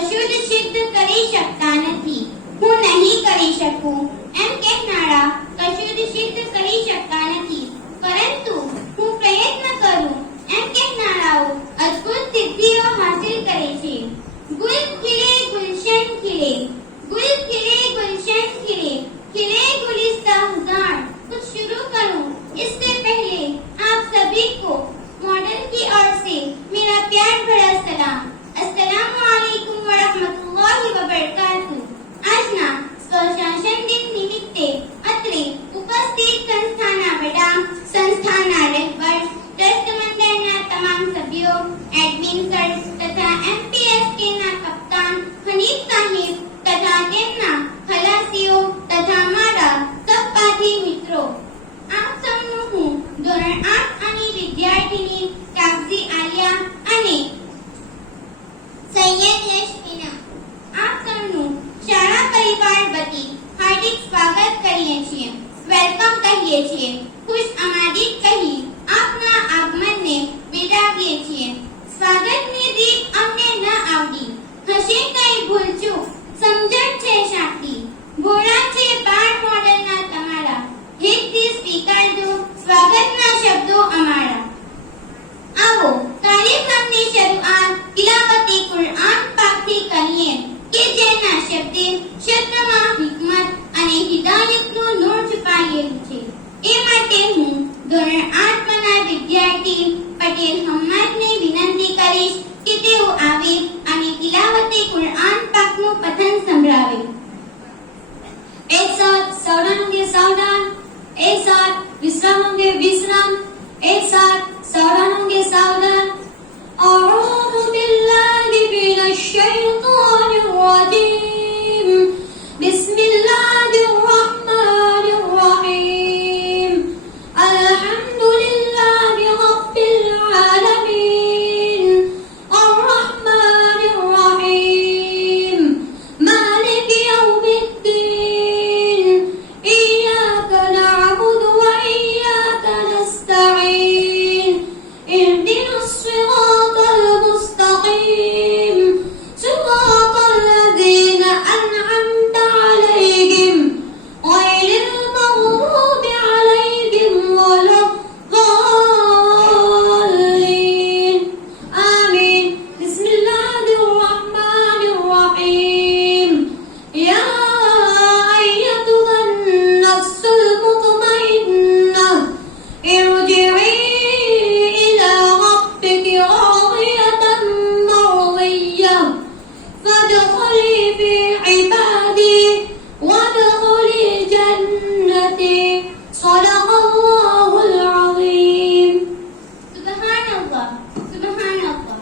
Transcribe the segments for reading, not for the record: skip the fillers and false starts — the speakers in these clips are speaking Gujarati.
કશું જ સિદ્ધ કરી શકતા નથી. હું નહીં કરી શકું એમ કહેનારા કશું જ સિદ્ધ કરી શકતા નથી, પરંતુ હું પ્રયત્ન કરું એમ કહેનારાઓ અદ્ભુત સિદ્ધિઓ હાસિલ કરે છે. ગુલ ખिले गुलशन खिले, गुल खिले गुलशन खिले, खिले गुलिस्तां हजार. कुछ शुरू करूं इससे पहले आप सभी को मॉडल की ओर से मेरा प्यार भरा सलाम. अस्सलामुअलैकुम व रहमतुल्लाहि व बरकातुहू. આજના સ્વશાસન દિન નિમિત્તે અત્રે ઉપસ્થિત સંસ્થાના વડા, સંસ્થાના રહેબર, ટ્રસ્ટ મંડળના તમામ સભ્યો, એડમિન સર તથા એમપીએસકે ના કપ્તાન હનીફ સાહેબ તથા તેમના ખલાસીઓ તથા મારા સહપાઠી મિત્રો, આપ સૌનું હું ધોરણ 8 આની વિદ્યાર્થીની કાગઝી આલિયા અને સૈયદ યશમીના આપ સૌનું શાળા પરિવાર વતી હાર્દિક સ્વાગત કરીએ છીએ, વેલકમ કહીએ છીએ. ખુશ આમદીદ કહી આપના આગમનને બિરદાવીએ છીએ. સ્વાગતની રીત અમને ન આવડી, હશે કઈ ભૂલચૂક, સમજણ છે શાકરી, ભોળા છે બાળ મોડલના તમારા, હિતથી સ્વીકારજો સ્વાગતના શબ્દો અમારા. આવો કાર્યક્રમની શરૂઆત તિલાવતી કુરઆન પાકથી કરીએ કે જેના શબ્દે ક્ષેત્રમાં હિકમત અને હિદાયતનું નૂર છુપાયેલું છે. એ માટે હું ધોરણ 8 ના વિદ્યાર્થી પટેલ હમ્મદને વિનંતી કરીશ કે તેઓ આવે અને તિલાવતે કુરઆન પાકનું પઠન સંભળાવે. एक साथ सावधान होंगे सावधान, एक साथ विश्राम होंगे विश्राम, एक साथ सावधान होंगे सावधान. अऊज़ु बिल्लाहि मिनश शैतानिर रजीम. बिस्मिल्लाहिर रहमानिर रहीम. अल्हम्दुलिल्लाहि रब्बिल आलमीन. अर्रहमानिर रहीम. मालिकि यौमिद्दीन. इय्याका नअबुदु व इय्याका नस्तईन. इहदिनस सिरातल मुस्तकीम. सिरातल लज़ीना अन'अमता अलैहिम गैरिल मग़्दूबि अलैहिम वलद्दाल्लीन. आमीन. बिस्मिल्लाहिर रहमानिर रहीम. या अय्युहन नफ्सुल मुतमइन्नह इरजि'i इला रब्बिकी रादियतन मर्दिय्यह फadkhuli fi ibadi wadkhuli jannati. Sadaqallahul azim. સુબહાનલ્લાહ, સુબહાનલ્લાહ.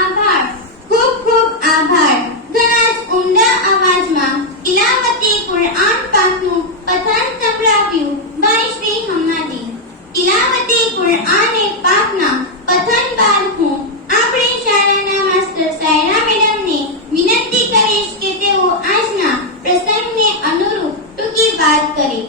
આભાર, ખૂબ ખૂબ આભાર. ઘણા જ ઊંડા અવાજમાં તિલાવતે કુરઆન પાકનું પઠન સંભળાવ્યું ભાઈ શ્રી હમ્મદે. તિલાવતે કુરઆન પાકના પઠન બાદ હું આપણી શાળાના માસ્ટર સાયરા મેડમને વિનંતી કરીશ કે તેઓ આજના પ્રસંગને અનુરૂપ ટૂંકી વાત કરે.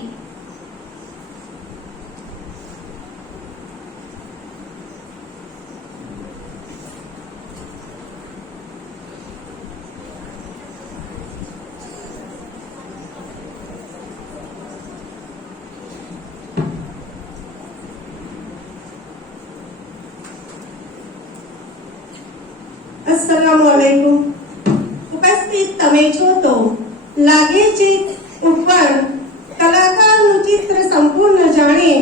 अस्सलामुअलैकुम. ઉપસ્થિત તમે છો તો લાગે છે ઉપર કલાકારનું ચિત્ર સંપૂર્ણ જાણે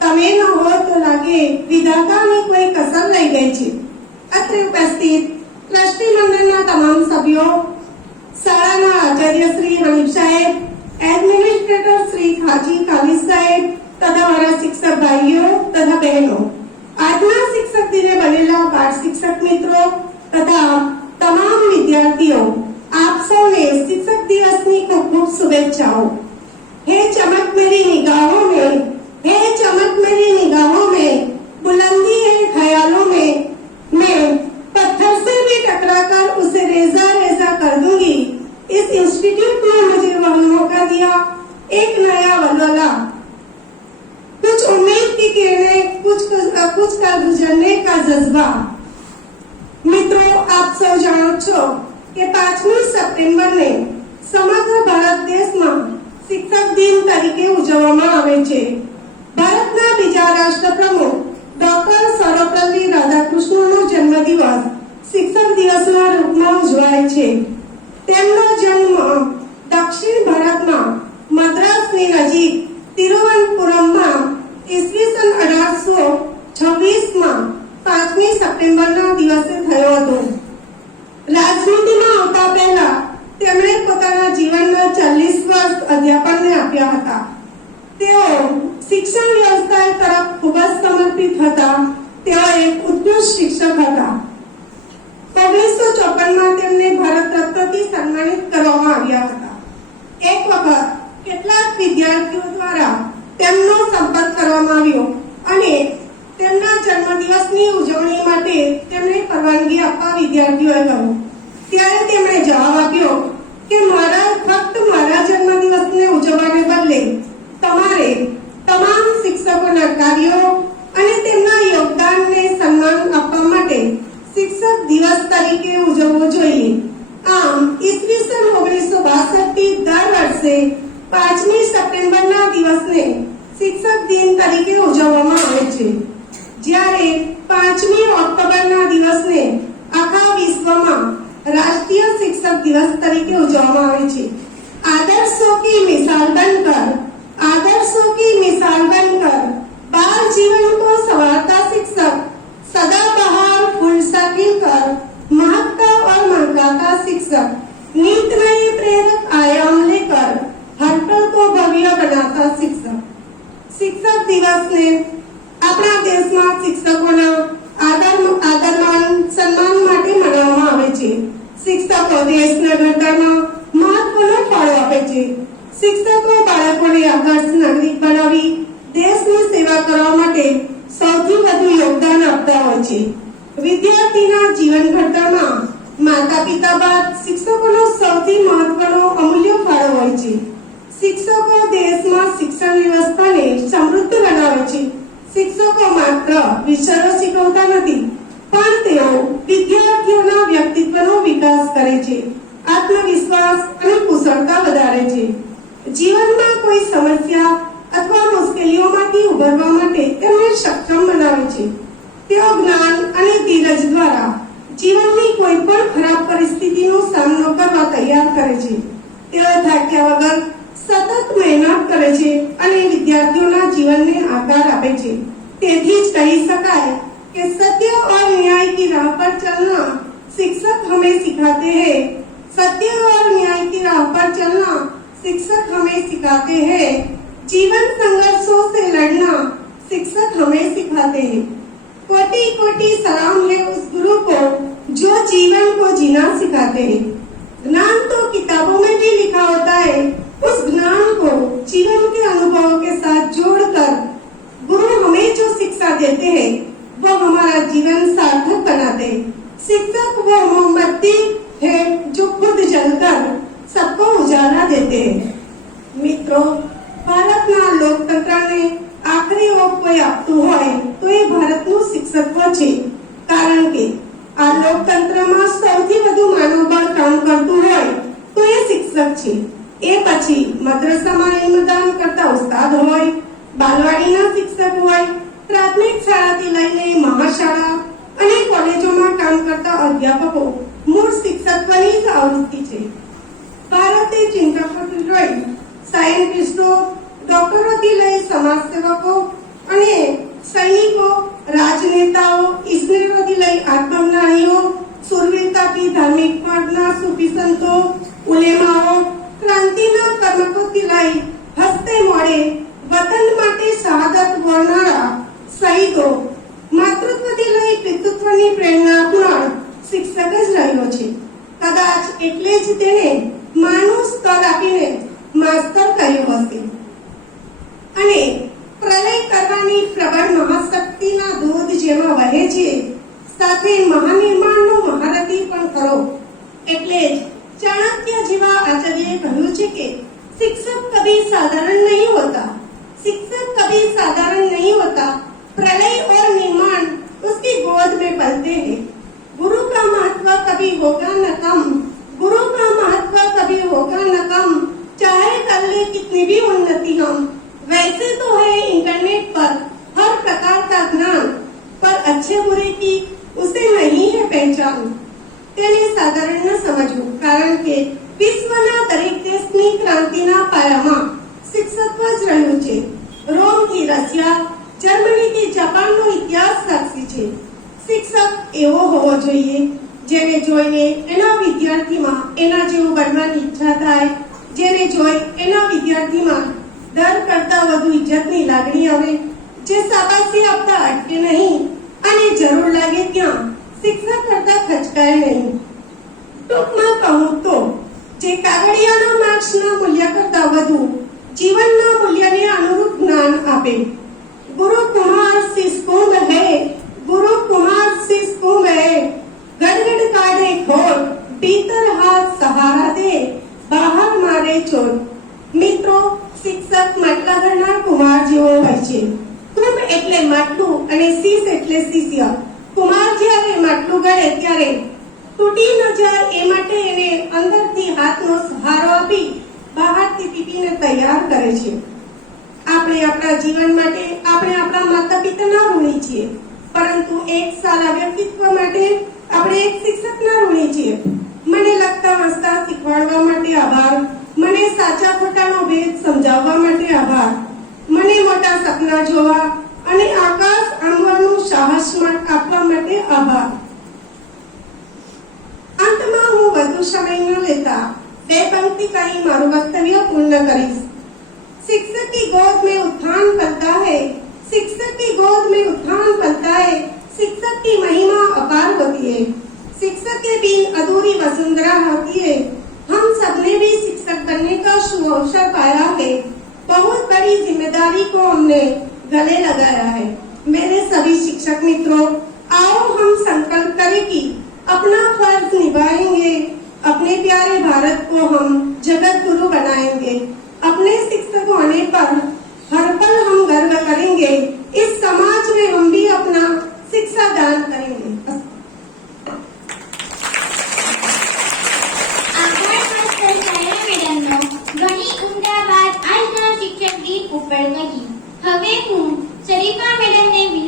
તમે ન હોય તો લાગે વિધાતાની કોઈ કસર રહી ગઈ છે. અત્રે ઉપસ્થિત ટ્રસ્ટી મંડળના તમામ સભ્યો, શાળાના આચાર્ય શ્રી હનીફ સાહેબ, એડમિનિસ્ટ્રેટર શ્રી હાજી ખાલિદ સાહેબ તથા મારા શિક્ષક ભાઈઓ તથા બહેનો, આજના શિક્ષક દિને બનેલા બાળ શિક્ષક મિત્રો તથા તમામ વિદ્યાર્થીઓ, आप सबने शिक्षक दिवस की खूब खूब शुभेच्छाओं. हे चमक मेरी निगाहों में, हे चमक मेरी निगाहों में, बुलंदी है ख्यालों में, मैं पत्थर से भी टकराकर उसे रेजा रेजा कर दूंगी. इस इंस्टीट्यूट ने मुझे वह मौका दिया, एक नया वलवला, कुछ उम्मीद की किरणें, कुछ का गुजरने का जज्बा. મિત્રો, આપ સૌ જાણો છો કે 5મી સપ્ટેમ્બરને સમગ્ર ભારત દેશમાં શિક્ષક દિન તરીકે ઉજવવામાં આવે છે. ભારતના બીજા રાષ્ટ્રપ્રમુખ ડોક્ટર સર્વપલ્લી રાધાકૃષ્ણનનો જન્મદિવસ શિક્ષક દિવસના રૂપમાં ઉજવાય છે. તેમનો જન્મ દક્ષિણ ભારતમાં મદ્રાસની નજીક તિરુવનંતપુરમમાં ઈસવીસન 1826માં 5મી સપ્ટેમ્બરના દિવસે થયો હતો. રાજનીતિમાં આવતા પહેલા તેમણે પોતાના જીવનના 40 વર્ષ અધ્યાપનને આપ્યા હતા. તેઓ શિક્ષણ વ્યવસાય તરફ ખૂબ જ સમર્પિત હતા. તેઓ એક ઉત્કૃષ્ટ શિક્ષક હતા. 1954માં તેમને ભારત રત્નથી સન્માનિત કરવામાં આવ્યા હતા. એક વખત કેટલાક વિદ્યાર્થીઓ દ્વારા તેમનો સંપર્ક કરવામાં આવ્યો અને તેમના જન્મદિવસની ઉજવણી માટે તેમને પરવાનગી આપવા વિદ્યાર્થીઓએ કહ્યું. ત્યારે તેમણે જવાબ આપ્યો કે ફક્ત મારા જન્મદિવસને ઉજવવાને બદલે તમારે તમામ શિક્ષકોના કાર્યો અને તેમના યોગદાનને સન્માન આપવા માટે શિક્ષક દિવસ તરીકે ઉજવવો જોઈએ. આમ ઈસવીસન 1962 થી દર વર્ષે 5મી સપ્ટેમ્બરના દિવસને શિક્ષક દિન તરીકે ઉજવવામાં આવે છે. જ્યારે 5મી ઓક્ટોબરના દિવસને આખા વિશ્વમાં राष्ट्रीय शिक्षक दिवस तरीके उजवવામાં આવે છે. आदर्शों की मिसाल बनकर बाल जीवन को संवारता शिक्षक सदाबहार फूल सा खिलकर महकता और महकाता शिक्षक नित नए प्रेरक आयाम लेकर हर पल को भव्य बनाता शिक्षक. शिक्षक दिवस ने આપણા દેશમાં શિક્ષકોના આદરમાન સન્માન માટે મનાવવામાં આવે છે. શિક્ષકો દેશના ઘડતરમાં મહત્વનો ફાળો આપે છે. શિક્ષકો બાળકોને આદર્શ નાગરિક બનાવી દેશની સેવા કરવા માટે સૌથી વધુ યોગદાન આપતા હોય છે. વિદ્યાર્થીના જીવન ઘડતરમાં માતા-પિતા બાદ શિક્ષકોનો સૌથી મહત્વનો અમૂલ્ય ફાળો હોય છે. શિક્ષકો દેશમાં શિક્ષણ વ્યવસ્થાને સમૃદ્ધ બનાવે છે. શિક્ષકો માત્ર વિષયો શીખવતા નથી, પણ તેઓ વિદ્યાર્થીઓના વ્યક્તિત્વનો વિકાસ કરે છે, આત્મવિશ્વાસ અને કુશળતા વધારે છે. જીવનમાં કોઈ સમસ્યા અથવા મુશ્કેલીઓમાંથી ઉભરવા માટે તેમને સક્ષમ બનાવે છે. તેઓ જ્ઞાન અને ધીરજ દ્વારા જીવનની કોઈ પણ ખરાબ પરિસ્થિતિનો સામનો કરવા તૈયાર કરે છે. તેઓ થાક્યા વગર સતત મહેનત કરે છે અને વિદ્યાર્થીઓના જીવનને આકાર આપે છે. તેથી જ કહી શકાય कि सत्य और न्याय की राह पर चलना शिक्षक हमें सिखाते हैं. सत्य और न्याय की राह पर चलना शिक्षक हमें सिखाते हैं. जीवन संघर्षों से लड़ना शिक्षक हमें सिखाते हैं. कोटि कोटि सलाम है उस गुरु को जो जीवन को जीना सिखाते हैं. ज्ञान तो किताबों में भी लिखा होता है. उस ज्ञान को जीवन के अनुभवों के साथ जोड़कर गुरु हमें जो शिक्षा देते हैं वो हमारा जीवन सार्थक बनाते हैं. शिक्षक वो मोमबत्ती है जो खुद जलकर सबको उजाला देते हैं. मित्रों, ભારતના લોકતંત્રને આખરી ઓપ કોઈ આપતું હોય તો એ ભારતનું શિક્ષકત્વ છે. કારણ કે આ લોકતંત્રમાં સૌથી વધુ માનવબળ કામ કરતું હોય તો એ શિક્ષક છે. એ પછી મદ્રસામાં ઇલ્મદાન કરતા ઉસ્તાદ હોય, બાલવાડીના શિક્ષક હોય, પ્રાથમિક શાળાથી લઈને મહાશાળા અને કોલેજોમાં કામ કરતા અધ્યાપકો મૂળ શિક્ષકત્વની જ આવૃત્તિ છે. ભારતે ચિંતકો લઈ સાયન્ટિસ્ટો, ડોક્ટરોથી લઈ સમાજસેવકો અને સૈનિકો, રાજનેતાઓ, ઇજનેરોથી લઈ આત્મજ્ઞાનીઓ, સુરવીરતાથી ધાર્મિક માર્ગના સૂફી સંતો, ઉલેમાઓ, ક્રાંતિના કર્મકોથી લઈ હસ્તે મોડે વતન માટે શહાદત વરનારા શહીદો, માતૃત્વથી લઈ પિતૃત્વની પ્રેરણા આપનાર શિક્ષક જ રહ્યો છે. કદાચ એટલે જ તેને માનું સ્તર આપીને માસ્તર કહ્યું હશે. અને પ્રલય કરવાની પ્રબળ મહાશક્તિના દૂધ જેમાં વહે છે, સાથે મહાનિર્માણનો મહારથી પણ ખરો. એટલે જ ચાણક્ય જેવા આચાર્યએ કહ્યું છે કે शिक्षक कभी साधारण नहीं होता. शिक्षक कभी साधारण नहीं होता. प्रलय और निर्माण उसकी गोद में पलते हैं. गुरु का महत्व कभी होगा न कम. વિશ્વના દરેક દેશની ક્રાંતિના પાયામાં શિક્ષકત્વ જ રહ્યું છે. રોમથી રશિયા, જર્મનીથી જાપાનનો ઇતિહાસ સાક્ષી છે. શિક્ષક એવો હોવો જોઈએ જેને જોઈને એના વિદ્યાર્થીમાં એના જેવું બનવાની ઈચ્છા થાય, જેને જોઈ એના વિદ્યાર્થીમાં ડર કરતા વધુ ઇજ્જતની લાગણી આવે, જે શાબાશી આપતા અટકે નહીં અને જરૂર લાગે ત્યાં શિક્ષા કરતા ખચકાય નહીં. ટૂંકમાં કહું તો જે કાગળિયાના માર્ક્સના મૂલ્ય કરતા વધુ જીવનના મૂલ્યને અનુરૂપ જ્ઞાન આપે. ગુરુ કુમાર શિષ કુંભ હૈ, ગુરુ કુમાર શિષ કુંભ હૈ, ગડગડ કાઢે ખોટ, ભીતર હાથ સહારા દે, બહાર મારે ચોટ. મિત્રો, શિક્ષક માટલા ઘરના કુમાર જેવો હોય છે. કુંભ એટલે માટલું અને શિષ એટલે શિષ્ય. કુમાર જ્યારે માટલું ગળે ત્યારે તૂટી ન જાય એ માટે એને અંદરથી હાથનો સહારો આપી બહારથી પીપીને તૈયાર કરે છે. આપણે આપણા જીવન માટે આપણે આપણા માતા પિતાના ઋણી છીએ, પરંતુ એક સારા વ્યક્તિત્વ માટે આપણે એક શિક્ષકના ઋણી છીએ. મને લખતા વાંચતા શીખવાડવા માટે આભાર, મને સાચા ખોટાનો ભેદ સમજાવવા માટે આભાર, મને મોટા સપના જોવા અને આકાશ આંબવાનું સાહસ આપવા માટે આભાર. અંતમાં હું વધુ સમય ન લેતા બે પંક્તિ કહી મારું વક્તવ્ય પૂર્ણ કરીશ. शिक्षक की गोद में उत्थान पलता है, शिक्षक की गोद में उत्थान पलता है, शिक्षक की महिमा अपार होती है, शिक्षक के बिन अधूरी वसुंधरा होती है. हम सबने भी शिक्षक बनने का शुभ अवसर पाया है. बहुत बड़ी जिम्मेदारी को हमने गले लगाया है. मेरे सभी शिक्षक मित्रों, आओ हम संकल्प करें कि अपना फर्ज निभाएंगे, अपने प्यारे भारत को हम जगत गुरु बनाएंगे. अपने शिक्षक होने पर हर पल हम गर्व करेंगे. इस समाज में हम भी अपना शिक्षा दान करेंगे. આભાર માસ્ટર સાયરા મેડમનો ઘણી ઉમદા વાત આજના શિક્ષક દિન ઉપર કહી. હવે હું શરીફા મેડમને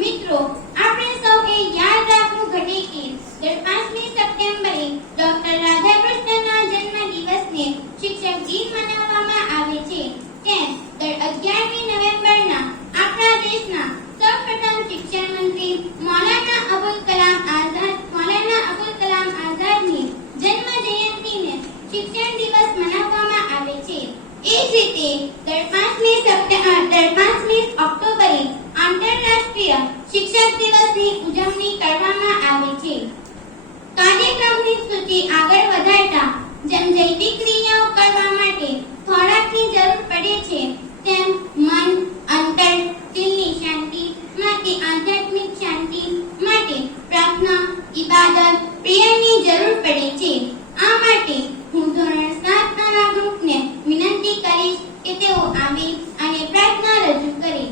મિત્રો, આપણે સૌએ યાદ રાખવું ઘટે કે દર 5મી સપ્ટેમ્બરે ડોક્ટર રાધાકૃષ્ણના જન્મદિવસને શિક્ષક દિન મનાવવામાં આવે છે. તેમ દર 11મી નવેમ્બરના આપણા દેશના સૌપ્રથમ શિક્ષણ મંત્રી મૌલાના અબુલ કલામ આઝાદની જન્મ જયંતિને શિક્ષણ દિવસ મનાવવામાં આવે છે. એ જ રીતે દર 5મી ઓક્ટોબરે આંતરરાષ્ટ્રીય શિક્ષક દિવસની ઉજવણી કરવામાં આવે છે. કાર્યક્રમની સૂચિ આગળ વધારતા જેમ જૈવિક ક્રિયાઓ કરવા માટે ખોરાકની જરૂર પડે છે, તેમ મન, અંતર, દિલની શાંતિ માટે આધ્યાત્મિક શાંતિ માટે પ્રાર્થના, ઇબાદત, પ્રેયરની જરૂર પડે છે. આ માટે હું ધોરણ 7ના ગ્રુપને વિનંતી કરીશ કે તેઓ આવે અને પ્રાર્થના રજૂ કરે.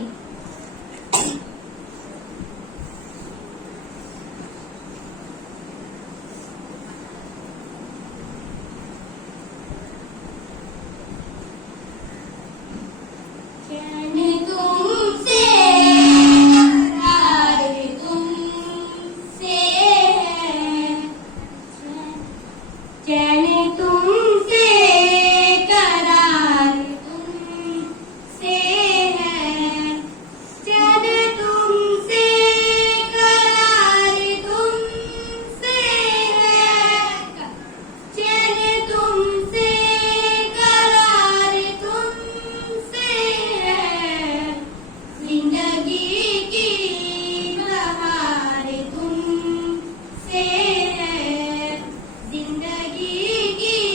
जिंदगी की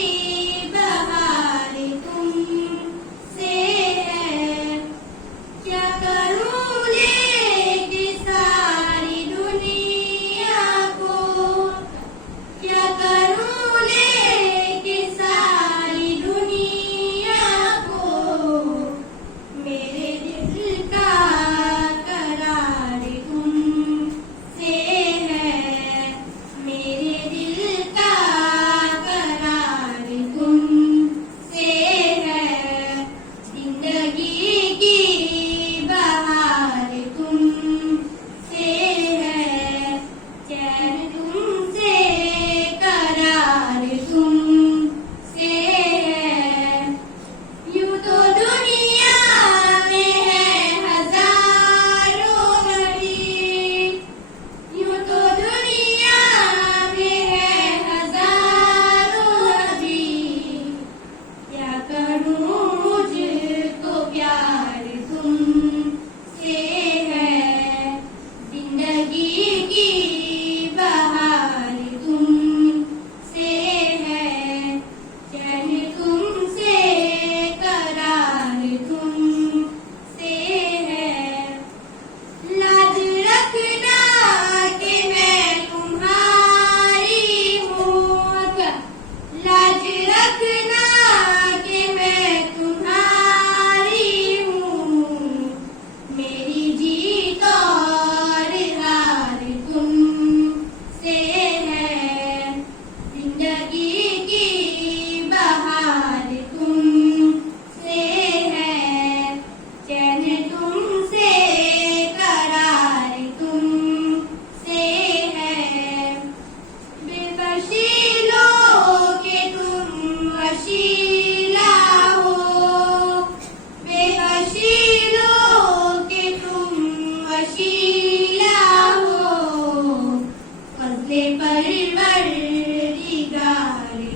बेवशीलो के तुम वशीला हो, बेवशीलो के तुम वशीला हो, फजले परवरदिगार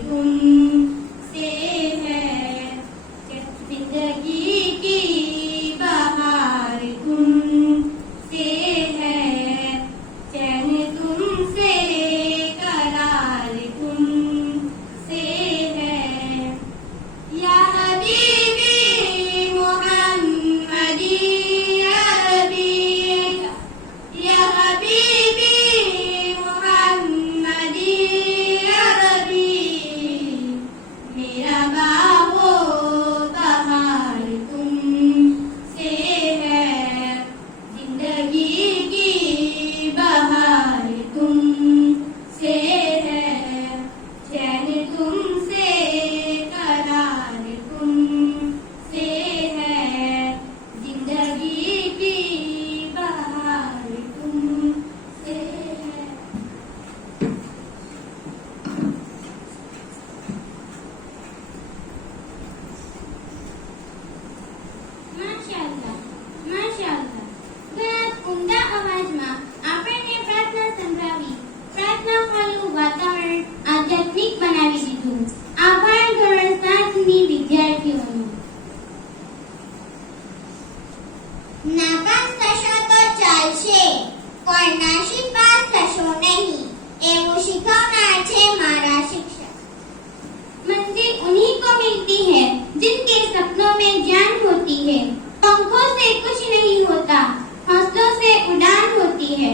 तुमसे है, जिंदगी की बहार तुमसे है, चैन तुमसे करार तुमसे है, या हबीबी मुहम्मदी अरबी, या हबीबी मुहम्मदी अरबी, मेरा बाहो बहार तुमसे है, जिंदगी की बहार तुमसे है, चैन तुमसे करार तुमसे है, जिंदगी की बहार तुमसे है। માશાઅલ્લાહ, માશાઅલ્લાહ. ઘણા ઉમદા અવાજમાં આપણને પ્રાર્થના સંભળાવી, પ્રાર્થનાવાળું વાતાવરણ આધ્યાત્મિક બનાવી દીધું. આભાર ધોરણ 7 ની વિદ્યાર્થીઓનો. નાપાસ થશો તો ચાલશે, પણ નાસીપાસ થશો નહીં, એવું શીખવનાર છે મારા શિક્ષક. मंजिल उन्हीं को मिलती है जिनके सपनों में जान होती है, पंखों से कुछ नहीं होता, हौसलों से उड़ान होती है.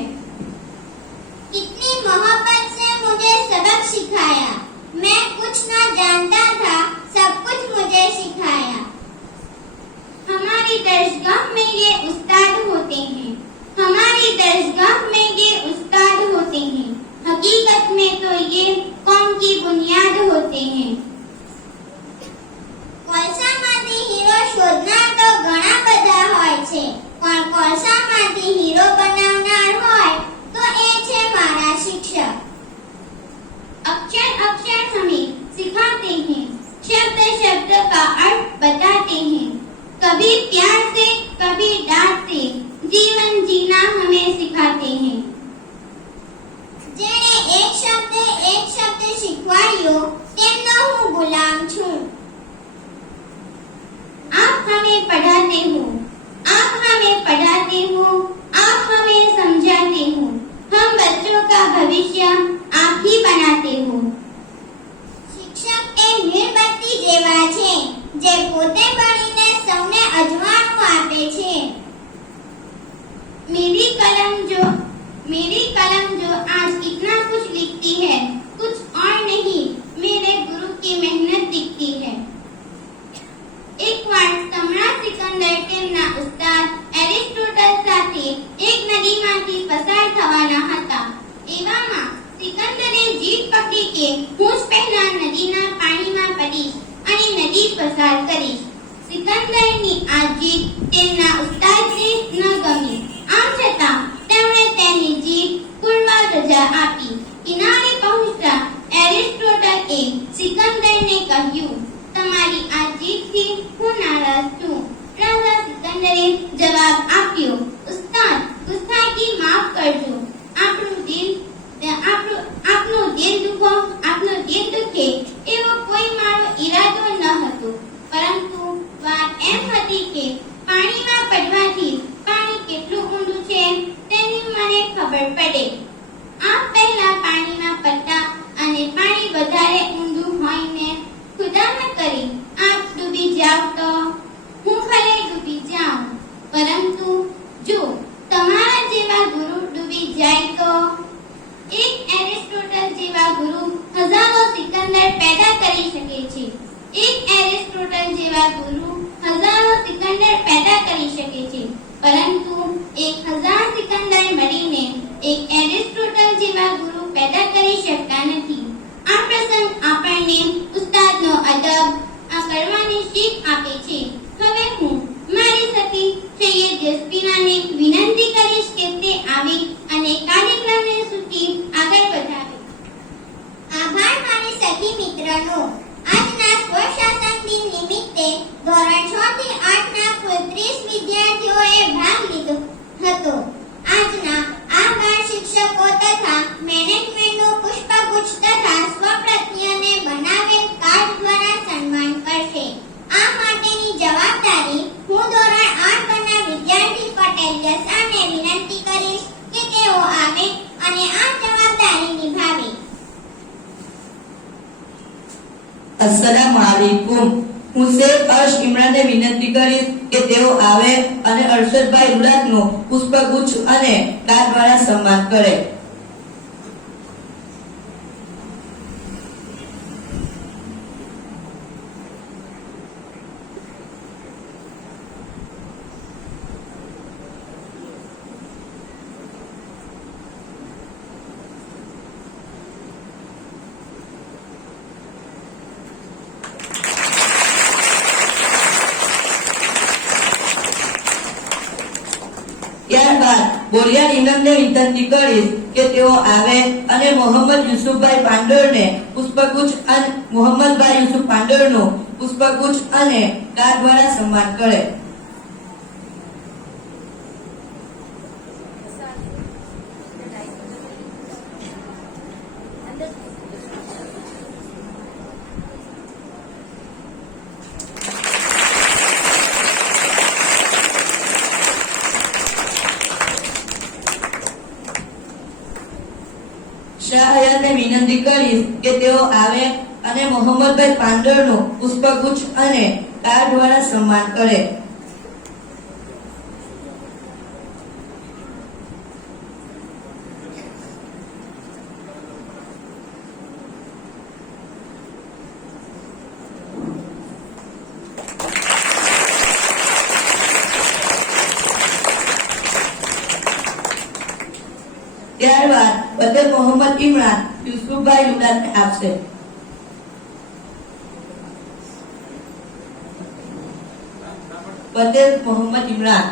कितनी मोहब्बत से मुझे सबक सिखाया, मैं कुछ ना जानता था, सब कुछ मुझे सिखाया. हमारी दर्शगाह में ये उस्ताद होते हैं, हमारी दर्शगाह में ये उस्ताद होते हैं, हकीकत में तो ये कौम की बुनियाद होते हैं. કોલસામાંથી હીરો શોધનાર તો ઘણા બધા હોય છે, પણ કોલસામાંથી હીરો બનાવનાર હોય તો એ છે મારા શિક્ષક. अक्षर अक्षर हमें सिखाते हैं, शब्द शब्द का अर्थ बताते हैं, कभी प्यार से कभी डांट से जीवन जीना हमें सिखाते हैं. જેણે એક શબ્દ શીખવાડ્યો તેમનો હું ગુલામ છું. आप हमें पढ़ाते हो, आप हमें पढ़ाते हो, आप हमें समझाते हो, हम बच्चों का भविष्य आप ही बनाते हो. શિક્ષક એ મીણબત્તી જેવા છે જે પોતે બળીને સૌને અજવાળું આપે છે. मेरी कलम जो आज इतना कुछ लिखती है, कुछ और नहीं, मेरे गुरु की मेहनत दिखती है. एक बार सम्राट सिकंदर તેમના ઉસ્તાદ એરિસ્ટોટલ સાથે એક નદીમાંથી પસાર થવાના હતા. એવામાં સિકંદરે જીદ પકડી કે હું જ પહેલા નદીના પાણીમાં પડીશ અને નદી પસાર કરીશ. સિકંદરની આ જીદ તેમના ઉસ્તાદને ન ગમી. આમ છતાં તેમણે તેની જીદ પૂર્વ રજા આપી. કિનારે પહોંચતા એરિસ્ટોટલે સિકંદરને કહ્યું, તમારી આ જીદથી હું નારાજ છું. રાજા સિકંદરે જવાબ આપ્યો, ઉસ્તાદ, ગુસ્સાકી માફ કરજો. આપનું દિલ દુખે એવો કોઈ મારો ઈરાદો ન હતો, પરંતુ વાત એમ હતી કે પાણીમાં પડવાથી પાણી કેટલું ઊંડું છે તેની મને ખબર પડે. આપ પહેલા પાણીમાં પડતા અને પાણી વધારે ઊંડું હોય ને ખુદા ન કરી આપ ડૂબી જાવ તો હું ભલે ડૂબી જાઉં, પરંતુ જો તમારા જેવા ગુરુ ડૂબી જાય તો? એક એરિસ્ટોટલ જેવા ગુરુ હજારો સિકંદર પેદા કરી શકે છે. એક એરિસ્ટોટલ જેવા ગુરુ હજારો સિકંદર પેદા કરી શકે છે, પરંતુ 1000 સિકંદર મળીને એક એરિસ્ટોટલ જેવા ગુરુ પેદા કરી શકતા નથી. આ પ્રસંગ આપણને ઉસ્તાદનો અદબ કરવાની શીખ આપે છે. હવે હું મારી સખી સૈયદ જસબીનાને વિનંતી કરીશ કે તે આવી અને કાર્યક્રમને સૂચિ આગળ વધારે. વિદ્યાર્થી મિત્રો, આજના સ્વશાસન દિન નિમિત્તે ધોરણ 6 થી 8 ના કુલ 30 વિદ્યાર્થીઓએ ભાગ લીધો હતો. આજના આ બાળ શિક્ષકો તથા મેનેજમેન્ટનું પુષ્પગુચ્છ તથા સ્વપ્રત્યને બનાવેલ કાર્ડ દ્વારા સન્માન કરશે. આ માટેની જવાબદારી હું ધોરણ 8 પરના વિદ્યાર્થી પટેલ યશાને વિનંતી કરીશ કે તેઓ આવે અને આ જવાબદારી નિભાવે. अस्सलामु अलैकुम. હું શેખ અર્શ ઇમરાનને વિનંતી કરીશ કે તેઓ આવે અને અરશદભાઈ મુરાદનું પુષ્પગુચ્છ અને કાર્ડ દ્વારા સન્માન કરે. ત્યારબાદ બોલિયાર ઇમામને વિનંતી કરીશ કે તેઓ આવે અને મોહમ્મદ યુસુફભાઈ પાંડોરને પુષ્પગુચ્છ અને મોહમ્મદભાઈ યુસુફ પાંડોરનું પુષ્પગુચ્છ અને કાર્ડ દ્વારા સન્માન કરે. શાહ હયાતને વિનંતી કરીશ કે તેઓ આવે અને મોહમ્મદભાઈ પાંડોરનું પુષ્પગુચ્છ અને કાર્ડ દ્વારા સન્માન કરે. ત્યારબાદ પટેલ મોહમ્મદ ઇમરાન યુસુફભાઈ લુડાને આપશે. પટેલ મોહમ્મદ ઇમરાન.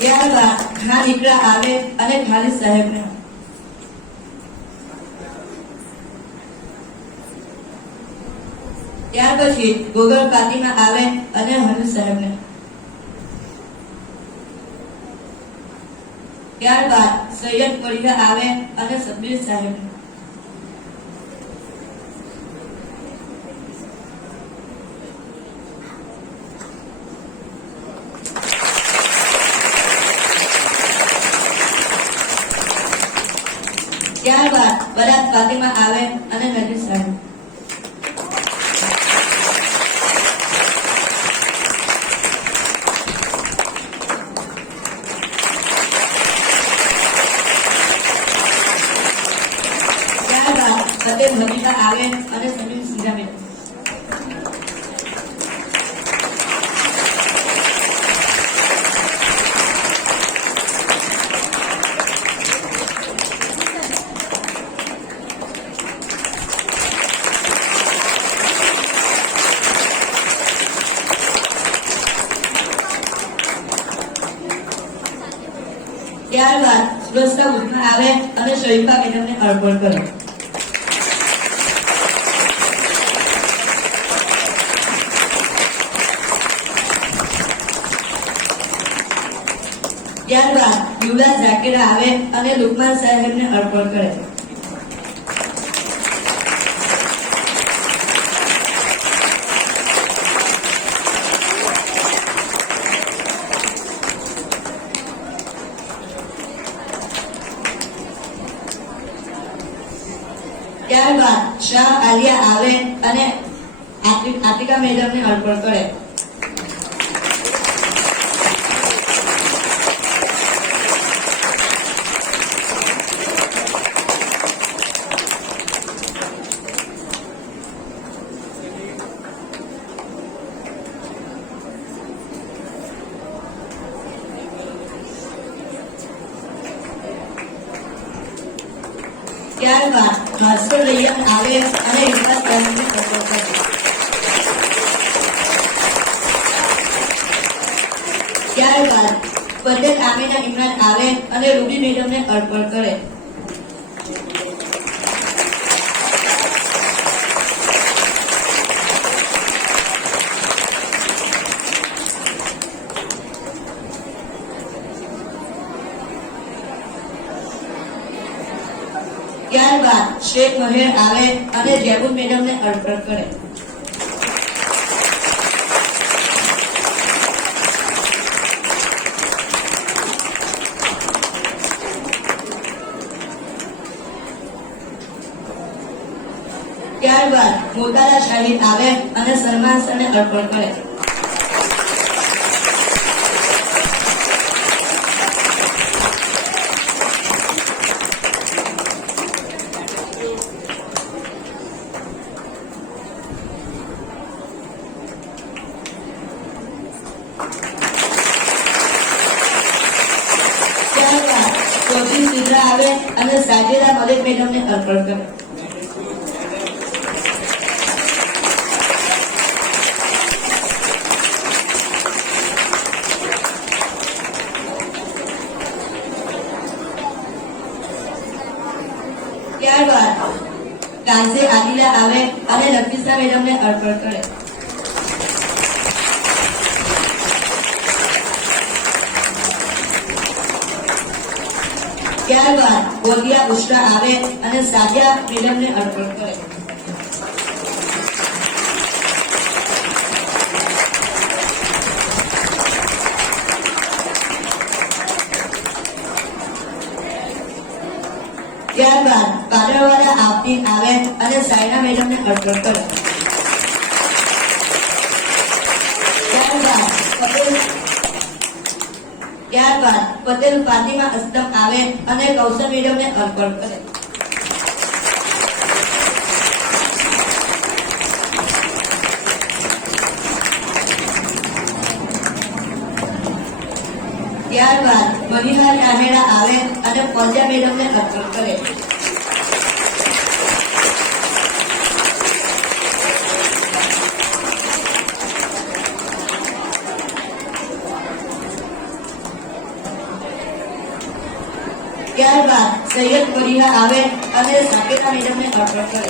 ત્યારબાદ ખાન ઇકરા આવે અને ખાલિદ સાહેબને. ત્યાર પછી ગોગલ ફાતિમા આવે અને હમીદ સાહેબને. ત્યારબાદ સૈયદ ફરીદા આવે અને સબ્બીર સાહેબને. ત્યારબાદ બરાત ફાતિમા આવે અને નજીર સાહેબ. ત્યારબાદ ફતેહ હમીદા આવે અને સમીર સિંઘામી. ત્યારબાદ સુરજના બુથમાં આવે અને શરીફા મેડમને અર્પણ કરે. ત્યારબાદ યુવરાજ ઝાકીરા આવે અને લુકમાન સાહેબને અર્પણ કરે. ત્યારબાદ શાહ આલિયા આવે અને આતિકા મેડમને અર્પણ કરે. ત્યારબાદ ભાસ્કર રૈયમ આવે અને વિકાસ કામની અર્પણ કરે. ત્યારબાદ પટેલ આમીના ઇમરાન આવે અને રૂબી મેડમને અર્પણ કરે. ત્યારબાદ શેખ મહેર આવે અને જેબુલ મેડમને અર્પણ કરે. ત્યારબાદ મોટાલા શાહિદ આવે અને સલમાન સરને અર્પણ કરે. ત્યારબાદ ચોથી સિદ્રા આવે અને સાજેદા મલિક મેડમને અર્પણ કરે. ત્યારબાદ કાઝે આદિલા આવે અને નફીસા મેડમને અર્પણ કરે. ત્યારબાદ ગોલિયા ઉષ્ટા આવે અને સાદિયા મેડમને અર્પણ કરે. ત્યારબાદ પાડળવાળા આફરીન આવે અને સાયના મેડમને અર્પણ કરે. ત્યારબાદ પટેલ ફાતિમા અસ્તમ આવે અને કૌશલ મેડમને અર્પણ કરે. ત્યારબાદ મનીલાલ આહેડા આવે અને પંજા મેડમને અર્પણ કરે. ત્યારબાદ સૈયદ ફરીહા આવે અને સાકેતા મેડમને અર્પણ કરે.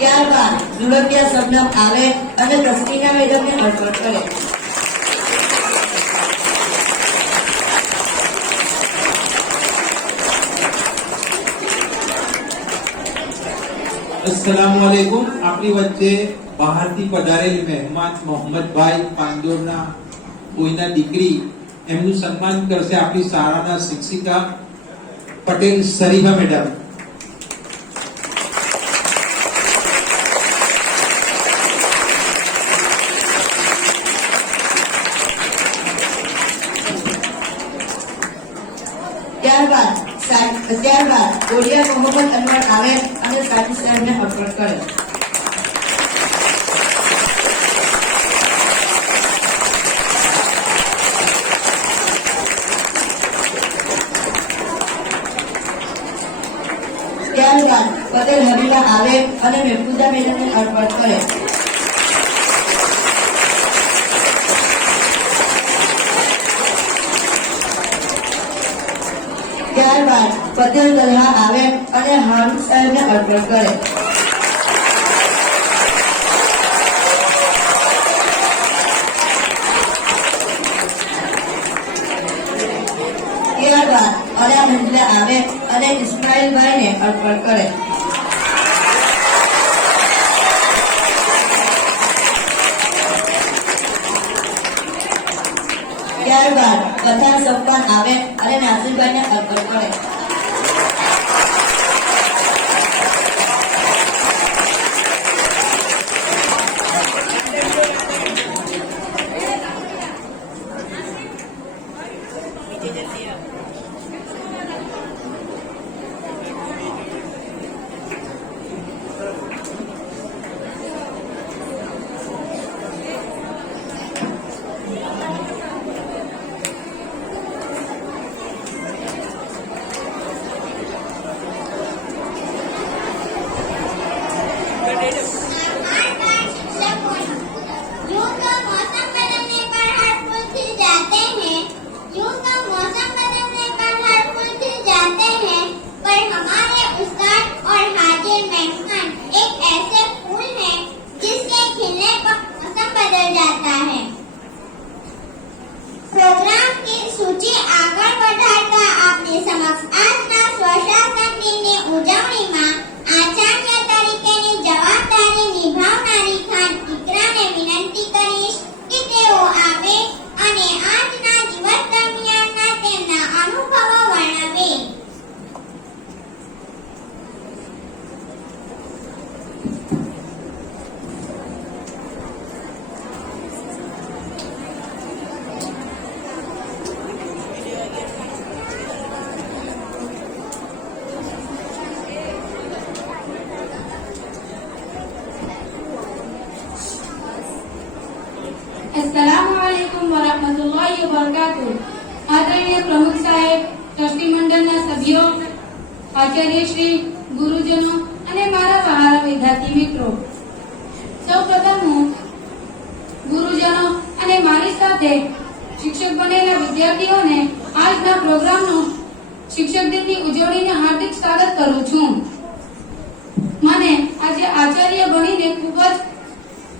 ત્યારબાદ ઝુડપિયા શબનમ આવે અને તસ્મીના મેડમને અર્પણ કરે. अस्सलामुअलैकुम. આપણી વચ્ચે બહારથી પધારેલ મહેમાન મોહમ્મદભાઈ પાંદોરના કોઈના દીકરી એમનું સન્માન કરશે આપણી શાળાના શિક્ષિકા પટેલ શરીફા મેડમ. ત્યારબાદ ઓડિયા મોહમ્મદ અનવર આવે અને સાજી સાહેબને અર્પણ કરે. ત્યારબાદ પટેલ હબીબા આવે અને મહેફૂઝા મેડમને અર્પણ કરે. ત્યારબાદ પટેલ દલહા આવે અને હારૂન સાહેબને અર્પણ કરે. ત્યારબાદ અલા મંજલા આવે અને ઇસ્માઇલભાઈને અર્પણ કરે. ત્યારબાદ પઠાણ સફાન આવે અને નાસિરભાઈને અર્પણ કરે. આચાર્યશ્રી, ગુરુજનો અને મારા વહાલા વિદ્યાર્થી મિત્રો, સૌપ્રથમ હું ગુરુજનો અને મારી સાથે શિક્ષક બનેલા વિદ્યાર્થીઓને આજના પ્રોગ્રામનું શિક્ષક દિનની ઉજવણીને હાર્દિક સ્વાગત કરું છું. મને આજે આચાર્ય બનીને ખૂબ જ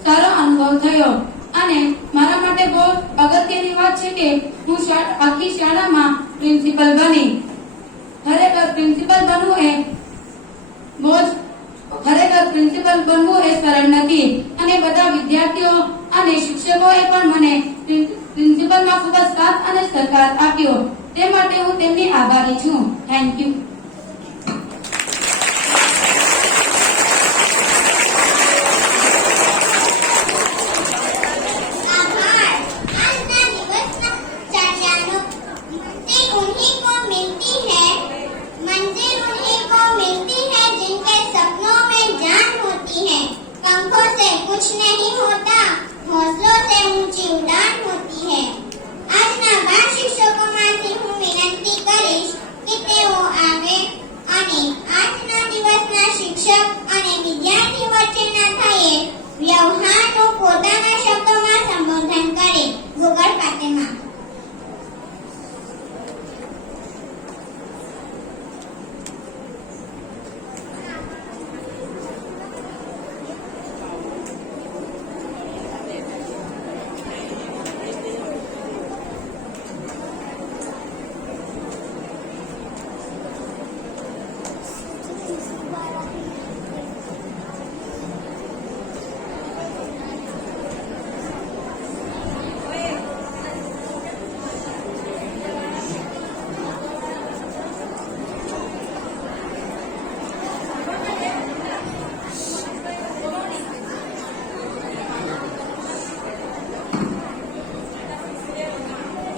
સારો અનુભવ થયો અને મારા માટે બહુ અગત્યની વાત છે કે હું આખી શાળામાં પ્રિન્સિપલ બની. ખરેખર પ્રિન્સિપલ બનવું એ સરળ નથી અને બધા વિદ્યાર્થીઓ અને શિક્ષકોએ પણ મને પ્રિન્સિપલમાં ખૂબ જ સાથ અને સહકાર આપ્યો. તે માટે હું તેમની આભારી છું. Thank you. आभार. આજના દિવસના ચર્ચાનો मंजिल उन्हीं को मिलती है जिनके सपनों में जान होती है. पंखों से कुछ नहीं होता, हौसलों से ऊंची उड़ान होती है. આજના બાળ શિક્ષકોમાંથી હું વિનંતી કરીશ કે તેઓ આવે અને આજના દિવસના શિક્ષક અને વિદ્યાર્થી વચ્ચેના થયેલ વ્યવહારનું પોતાના શબ્દોમાં સંબોધન કરે. ગૂગલ ફાતેમા.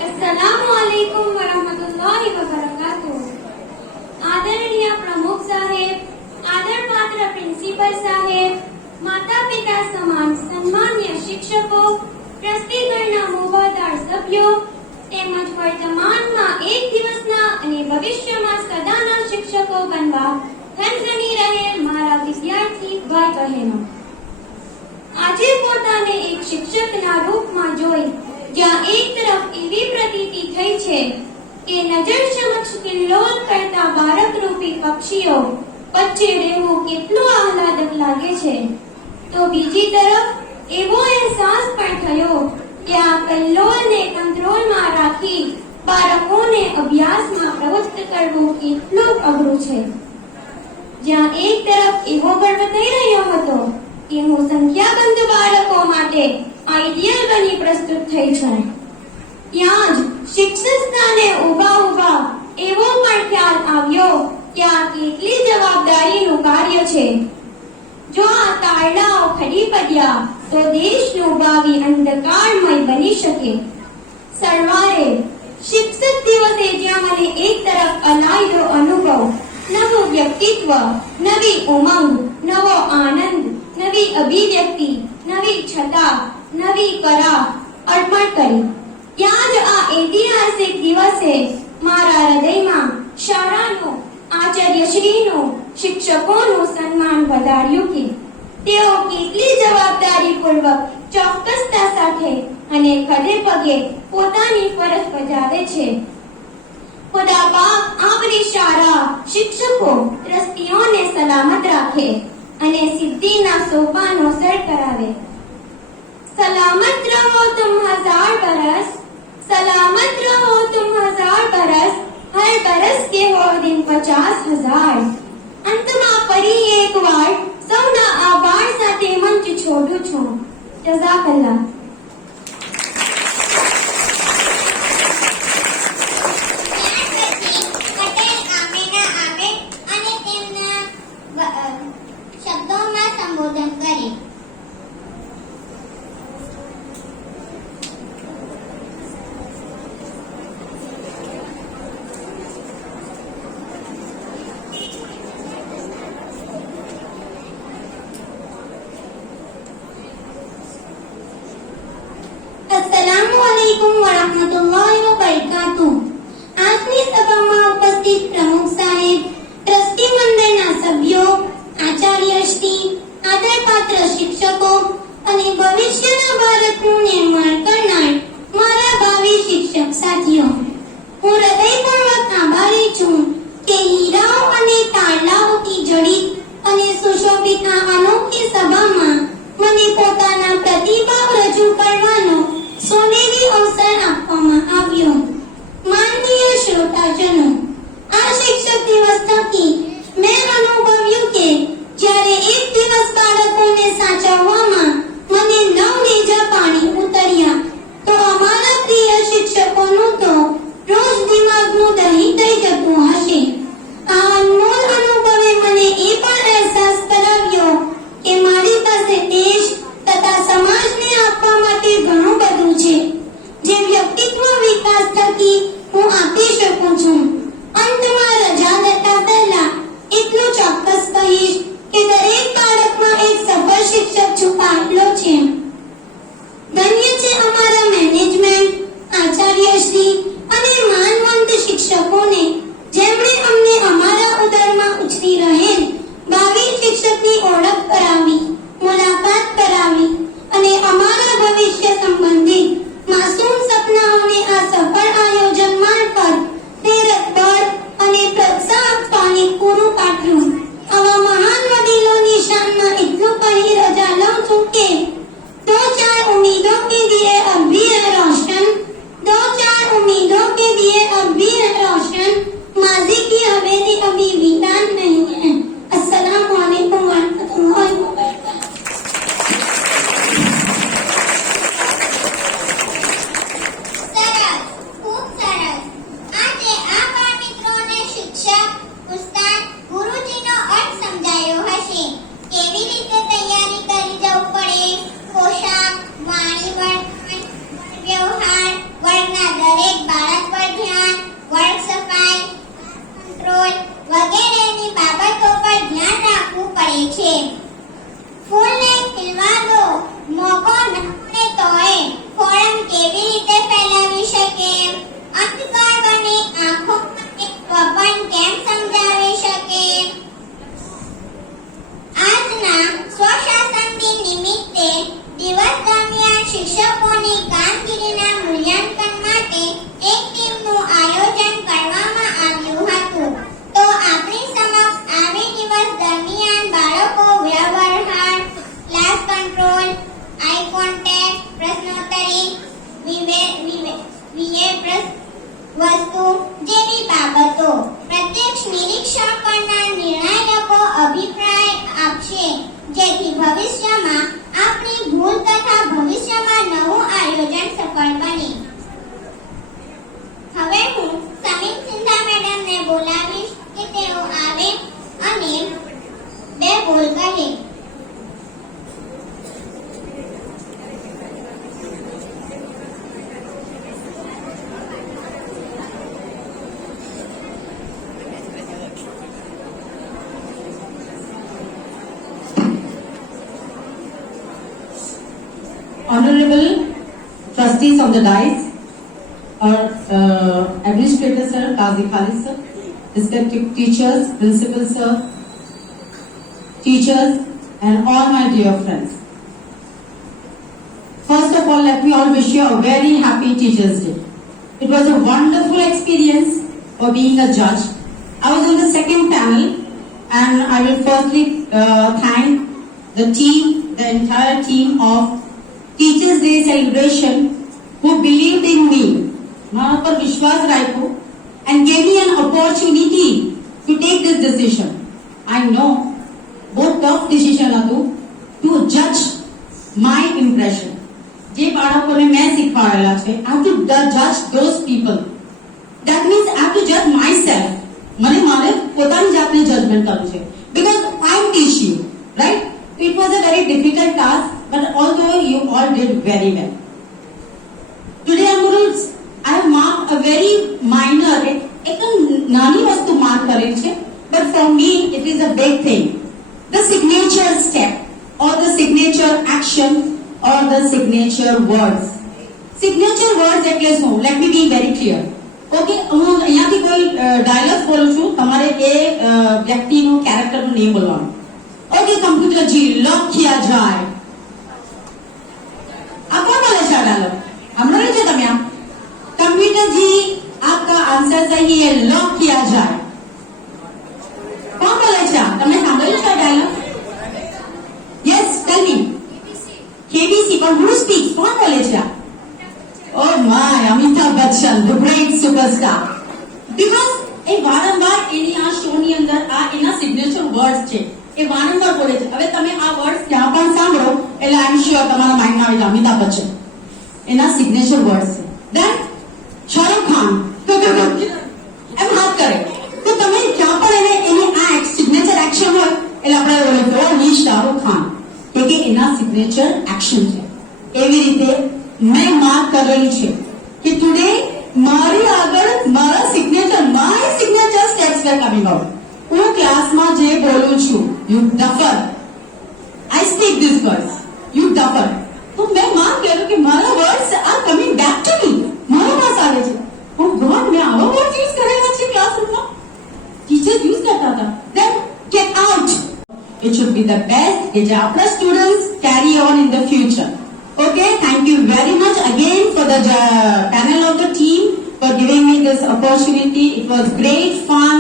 अस्सलामुअलैकुम वरहमतुल्लाहि वबरकातुह. आदरणीय प्रमुख साहेब, आदरपात्र प्रिंसिपल साहेब, माता પિતા સમાન સન્માન્ય શિક્ષકો, ટ્રસ્ટીગણના મોહદાર સભ્યો તેમજ વર્તમાનમાં એક દિવસના અને ભવિષ્યમાં સદાના શિક્ષકો બનવા થનગની રહેલ મારા વિદ્યાર્થી ભાઈ બહેનો, આજે પોતાને એક શિક્ષકના રૂપમાં જોઈ જ્યાં એક તરફ એવી પ્રતીતિ થઈ છે કે નજર સમક્ષ કિલ્લોલ કરતા બાળકરૂપી પક્ષીઓ વચ્ચે રહેવું કેટલું આહલાદક લાગે છે, તો બીજી તરફ એવો અહેસાસ પણ થયો કે આ કલ્લોલને કંટ્રોલમાં રાખી બાળકોને અભ્યાસમાં પ્રવૃત્ત કરવું કેટલું અઘરું છે. જ્યાં એક તરફ એવો ગર્વ થઈ રહ્યો હતો કે હું સંખ્યાબંધ બાળકો માટે આઈડિયલ બની પ્રસ્તુત થઈ છું, ત્યાં જ શિક્ષક સ્થાને ઊભા એવો પણ ખ્યાલ આવ્યો કે આ કેટલી જવાબદારીનું કાર્ય છે. જો આ તારડાઓ ખરી પડ્યા તો દેશનું ભાવિ અંધકારમય બની શકે. સરવારે શિક્ષક દિવસે જ્યાં મને એક તરફ અલાયદો અનુભવ, નવું વ્યક્તિત્વ, નવી ઉમંગ, નવો આનંદ, નવી અભિવ્યક્તિ, નવી છટા, નવી કરા અર્પણ કરી, ત્યાં જ આ ઐતિહાસિક દિવસે મારા હૃદયમાં શાળાનું, આચાર્યશ્રીનું, શિક્ષકોનું સન્માન વધાર્યું કે તેઓ કેટલી જવાબદારીપૂર્વક, ચોક્કસતા સાથે અને ખડે પગે પોતાની ફરજ બજાવે છે. ખુદા પાક આપણી શાળા, શિક્ષકો, ટ્રસ્ટીઓને સલામત રાખે અને સિદ્ધિના સોપાનો સર કરાવે. सलामत रहो तुम 1000 बरस, सलामत रहो तुम 1000 बरस, हर बरस के हो दिन 50,000. અંતમાં ફરી એકવાર સૌના આભાર સાથે મંચ છોડું છું. જઝાકલ્લાહ. પટેલ આમેના આવે અને તેમના શબ્દોમાં સંબોધન કરે. Honorable trustees of the dais, or administrator sir, Qazi Khalid sir, respected teachers, principal sir, teachers, and all my dear friends. First of all, let me all wish you a very happy Teachers' Day. It was a wonderful experience for being a judge. I was in the second panel, and I will firstly thank the team, the entire team of Teachers' Day celebration, who believed in me, मारा पर विश्वास रखो, and gave me an opportunity to take this decision. I know, बहुत tough decision હતું to judge my impression. જે બાળકોને મેં શીખવાડેલા છે, I have to judge those people. That means I have to judge myself. મને મારે પોતાની જાતને judgment કરવું છે. Because I teach you, right? It was a very difficult task, but although you all did very well. Today I have marked a very minor, એક નાની વસ્તુ માર્ક કરેલ છે, but for me it is a big thing. The signature step or the signature action or the signature words. Signature words એટલે શું? Let me be very clear. Okay, હું અહીંયાથી કોઈ ડાયલોગ બોલું છું, તમારે એ વ્યક્તિનું કેરેક્ટરનું નેમ બોલવાનું. ઓકે, કમ્પ્યુટર જી લॉक किया जाए. આ કોણ બોલે છે આ ડાયલોગ? હમણાં છે તમે આ कंप्यूटर जी आपका आंसर सही है, लॉक किया जाए. कौन बोले છે? તમને સાંભળ્યું છે ડાયલોગ? યસ, ટેલ મી. કેબીસી, પણ who speaks? કોણ બોલે છે? Oh my, Amitabh Bachchan, the great superstar. Because એ વારંવાર એની આ શો ની અંદર આ એના સિગ્નેચર વર્ડ્સ છે, એ વારંવાર બોલે છે. હવે તમે આ વર્ડ્સ ક્યાં પણ સાંભળો એટલે આઈ એમ શ્યોર તમારા માઇન્ડમાં આવી જાય અમિતાભ બચ્ચન. એના સિગ્નેચર વર્ડ્સ છે. Then શાહરુખ ખાન એમ હાથ કરે તો તમે ક્યાં પણ એની આ સિગ્નેચર એક્શન હોય એટલે આપણે બોલે કે ઓ હી શાહરુખ ખાન, કે એના સિગ્નેચર એક્શન છે. એવી રીતે મેં માર્ક કરેલું છે કે ટુડે મારી આગળ મારા signature, my signature steps were coming out. હું ક્લાસમાં જે બોલું છું, you duffer, I speak this words, you duffer, તો મેં માર્ક કર્યું કે મારા words are coming back to me, મારા પાસે આવે છે. ઓ ગોડ, મેં આવા વર્ડ્સ યુઝ કરેલા છે ક્લાસરૂમમાં, ટીચર યુઝ કરતા હતા. Then get out. It should be the best that our students carry on in the future. Okay, thank you very much again for the panel of the team for giving me this opportunity. It was great fun.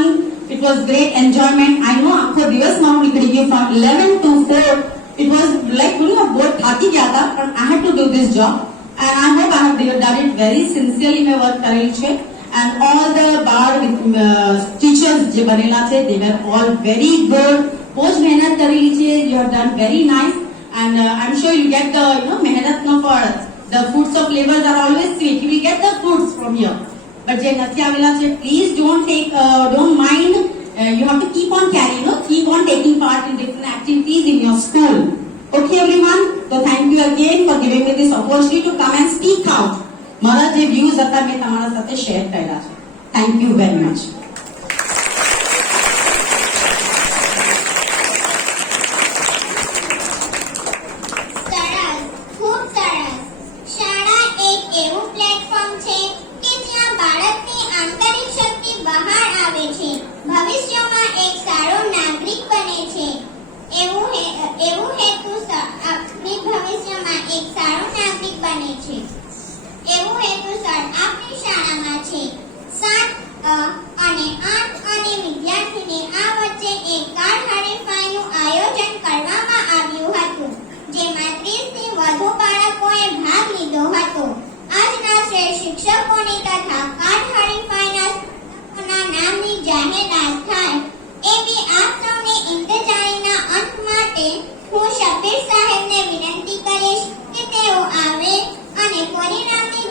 It was great enjoyment. I know आपको दिवस में हम निकली गए from 11 to 4. It was like बहुत थाकी गया था, but I had to do this job, and I hope I have done it very sincerely. मैं work करेल छे, and all the bar teachers जे बनेला छे, they were all very good. बहुत मेहनत करेली छे. You have done very nice, and I'm sure you get the मेहनत no for the fruits of labors are always sweet. You will get the fruits from here. But जे નથી આવેલા છે, please don't mind. You have to keep on carrying, keep on taking part in different activities in your school. Okay, everyone. So thank you again for giving me this opportunity to come and speak out. મારા જે views હતા મેં તમારા સાથે શેર કર્યા છે. Thank you very much. ભવિષ્યમાં એક સારો નાગરિક બને છે. એવું હેતુસર આપણી શાળામાં છે. 7 અને 8 અને વિદ્યાર્થીની આ વચ્ચે એક કાર્ડ હરીફાઈનું આયોજન કરવામાં આવ્યું હતું, જેમાં 30 થી વધુ બાળકોએ ભાગ લીધો હતો. આજના શ્રેષ્ઠ શિક્ષકોની તથા કાર્ડ હરીફાઈના નામની જાહેરાત થાય એવી આપ સૌની ઇંતજારીના અંત માટે હું શબ્બીર સાહેબને વિનંતી કરીશ કે તેઓ આવે અને પરિણામની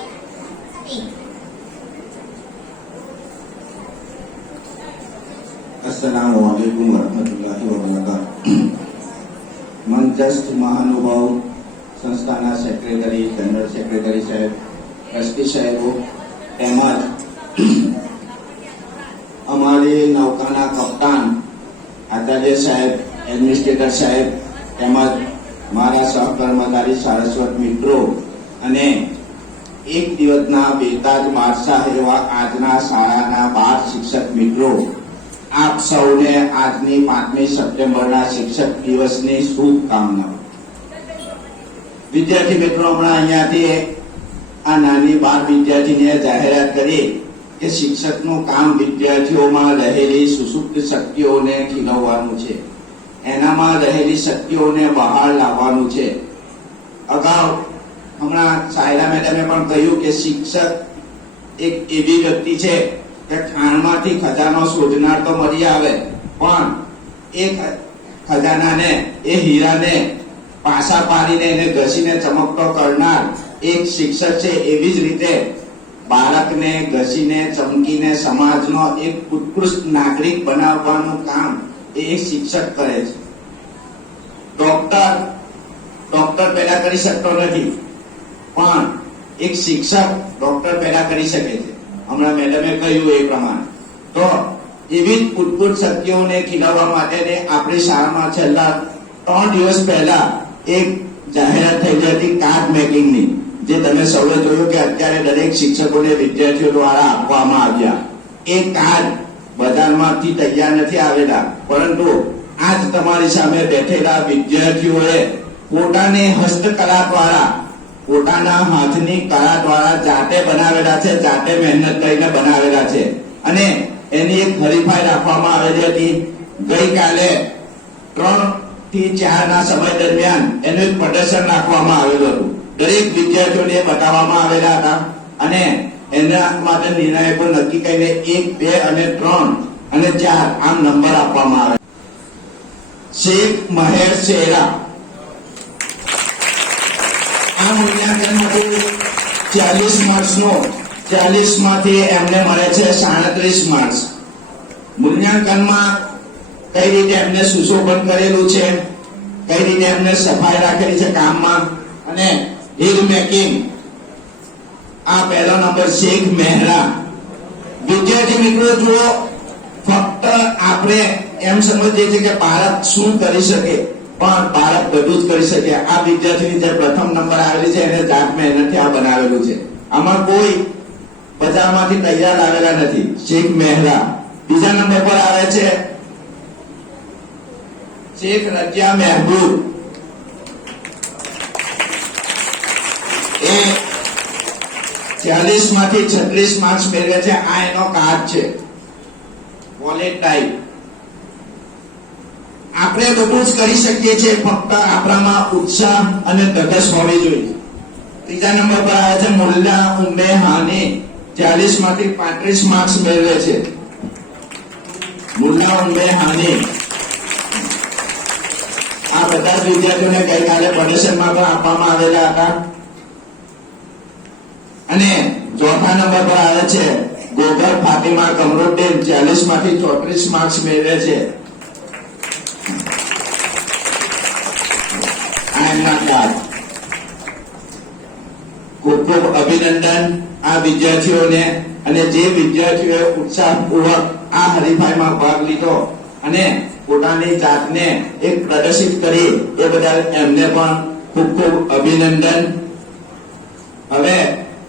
अस्सलामुअलैकुम वरहमतुल्लाहि वबरकातुहू. मंचस्थ महानुभाव, संस्थाना सेक्रेटरी, जनरल सेक्रेटरी साहेब, ट्रस्टी साहेबो તેમજ અમારી નૌકાના કપ્તાન આચાર્ય સાહેબ, એડમિનિસ્ટ્રેટર સાહેબ તેમજ મારા સહકર્મચારી સારસ્વત મિત્રો અને એક દિવસના બેતાજ બાદશાહ એવા આજના શાળાના 12 શિક્ષક મિત્રો, આપ સૌને આજની 5મી સપ્ટેમ્બરના શિક્ષક દિવસની શુભકામનાઓ. વિદ્યાર્થી મિત્રો, હમણાં અહીંયાથી આ નાની 12 વિદ્યાર્થીને જાહેરાત કરી કે શિક્ષકનું કામ વિદ્યાર્થીઓમાં રહેલી સુસુપ્ત શક્તિઓને ખીલવવાનું છે, એનામાં રહેલી શક્તિઓને બહાર લાવવાનું છે. અગાઉ હમણાં સાયરા મેડમે પણ કહ્યું કે શિક્ષક એક એવી વ્યક્તિ છે કે ખાણમાંથી ખજાનો શોધનાર તો મળી આવે, પણ એ ખજાનાને, એ હીરાને પાસા પાડીને એને ઘસીને ચમકતો કરનાર એક શિક્ષક છે. એવી જ રીતે બાળકને ઘસીને ચમકીને સમાજનો એક ઉત્કૃષ્ટ નાગરિક બનાવવાનું કામ એ એક શિક્ષક કરે છે. ડોક્ટર પેદા કરી શકતો નથી, પણ એક શિક્ષક ડોક્ટર પેદા કરી શકે છે. હમણાં મેડમે કહ્યું એ પ્રમાણે. તો એવી જ ઉત્કૃષ્ટ શક્તિઓને ખીલવવા માટે આપણી શાળામાં છેલ્લા 3 દિવસ પહેલા એક જાહેરાત થયેલી હતી કાર્ડ મેકિંગની, જે તમે સૌએ જોયું કે અત્યારે દરેક શિક્ષકોને વિદ્યાર્થીઓ દ્વારા આપવામાં આવ્યા. એ કાર્ડ બજારમાંથી તૈયાર નથી આવેલા, પરંતુ આજ તમારી સામે બેઠેલા વિદ્યાર્થીઓએ પોતાની હસ્તકલા દ્વારા, પોતાના હાથની કળા દ્વારા જાતે બનાવેલા છે, જાતે મહેનત કરીને બનાવેલા છે. અને એની એક હરીફાઈ રાખવામાં આવેલી હતી. ગઈકાલે 3 થી 4 ના સમય દરમિયાન એનું એક પ્રદર્શન રાખવામાં આવેલું હતું. દરેક વિદ્યાર્થીઓને બતાવવામાં આવેલા હતા અને એના માટે નિર્ણાયકો નક્કી કરીને 1, 2 અને 3 અને 4 આમ નંબર આપવામાં આવે. શેખ મહેર શેરા આ મૂલ્યાંકનમાંથી 40 માર્ક્સનો 40 માંથી એમને મળે છે 37 માર્ક્સ. મૂલ્યાંકનમાં કઈ રીતે એમને સુશોભન કરેલું છે, કઈ રીતે એમને સફાઈ રાખેલી છે કામમાં, અને હીર મેકિંગ આ પહેલો નંબર શેખ મહેરા. વિદ્યાર્થી મિત્રો જુઓ, ફક્ત આપણે એમ સમજીએ છીએ કે ભારત શું કરી શકે, પણ ભારત બધું જ કરી શકે. આ વિદ્યાર્થીની જે પ્રથમ નંબર આવેલી છે એને જાત મહેનતથી આ બનાવેલું છે. આમાં કોઈ બજારમાંથી તૈયાર લાવેલા નથી. શેખ મહેરા. બીજા નંબર પર આવે છે શેખ રજિયા મહેબૂબ. એ 40 માંથી 36 માર્ક્સ મેળવે છે. આ એનો કાર્ડ છે, વોલેટ ટાઈપ. આપણે બધું જ કરી શકીએ છીએ, ફક્ત આપણામાં ઉત્સાહ અને ધગશ હોવી જોઈએ. ત્રીજા નંબર પર આવે છે મુલ્લા ઉમ્મે હાની. 40 માંથી 35 માર્ક્સ મેળવે છે. મુલ્લા ઉમ્મે હાની. આ બધા જ વિદ્યાર્થીઓને ગઈકાલે પ્રદર્શનમાં પણ આપવામાં આવેલા હતા. અને ચોથા નંબર પર આવે છે ગોગર ફાતિમા કમરુદ્દીન. 40 માંથી 34 માર્ક્સ મેળવે છે. આ એમના કાર્ડ. ખૂબ ખૂબ અભિનંદન આ વિદ્યાર્થીઓને. અને જે વિદ્યાર્થીઓએ ઉત્સાહપૂર્વક આ હરીફાઈમાં ભાગ લીધો અને પોતાની જાતને એક પ્રદર્શિત કરી, એ બદલ એમને પણ ખૂબ ખૂબ અભિનંદન. હવે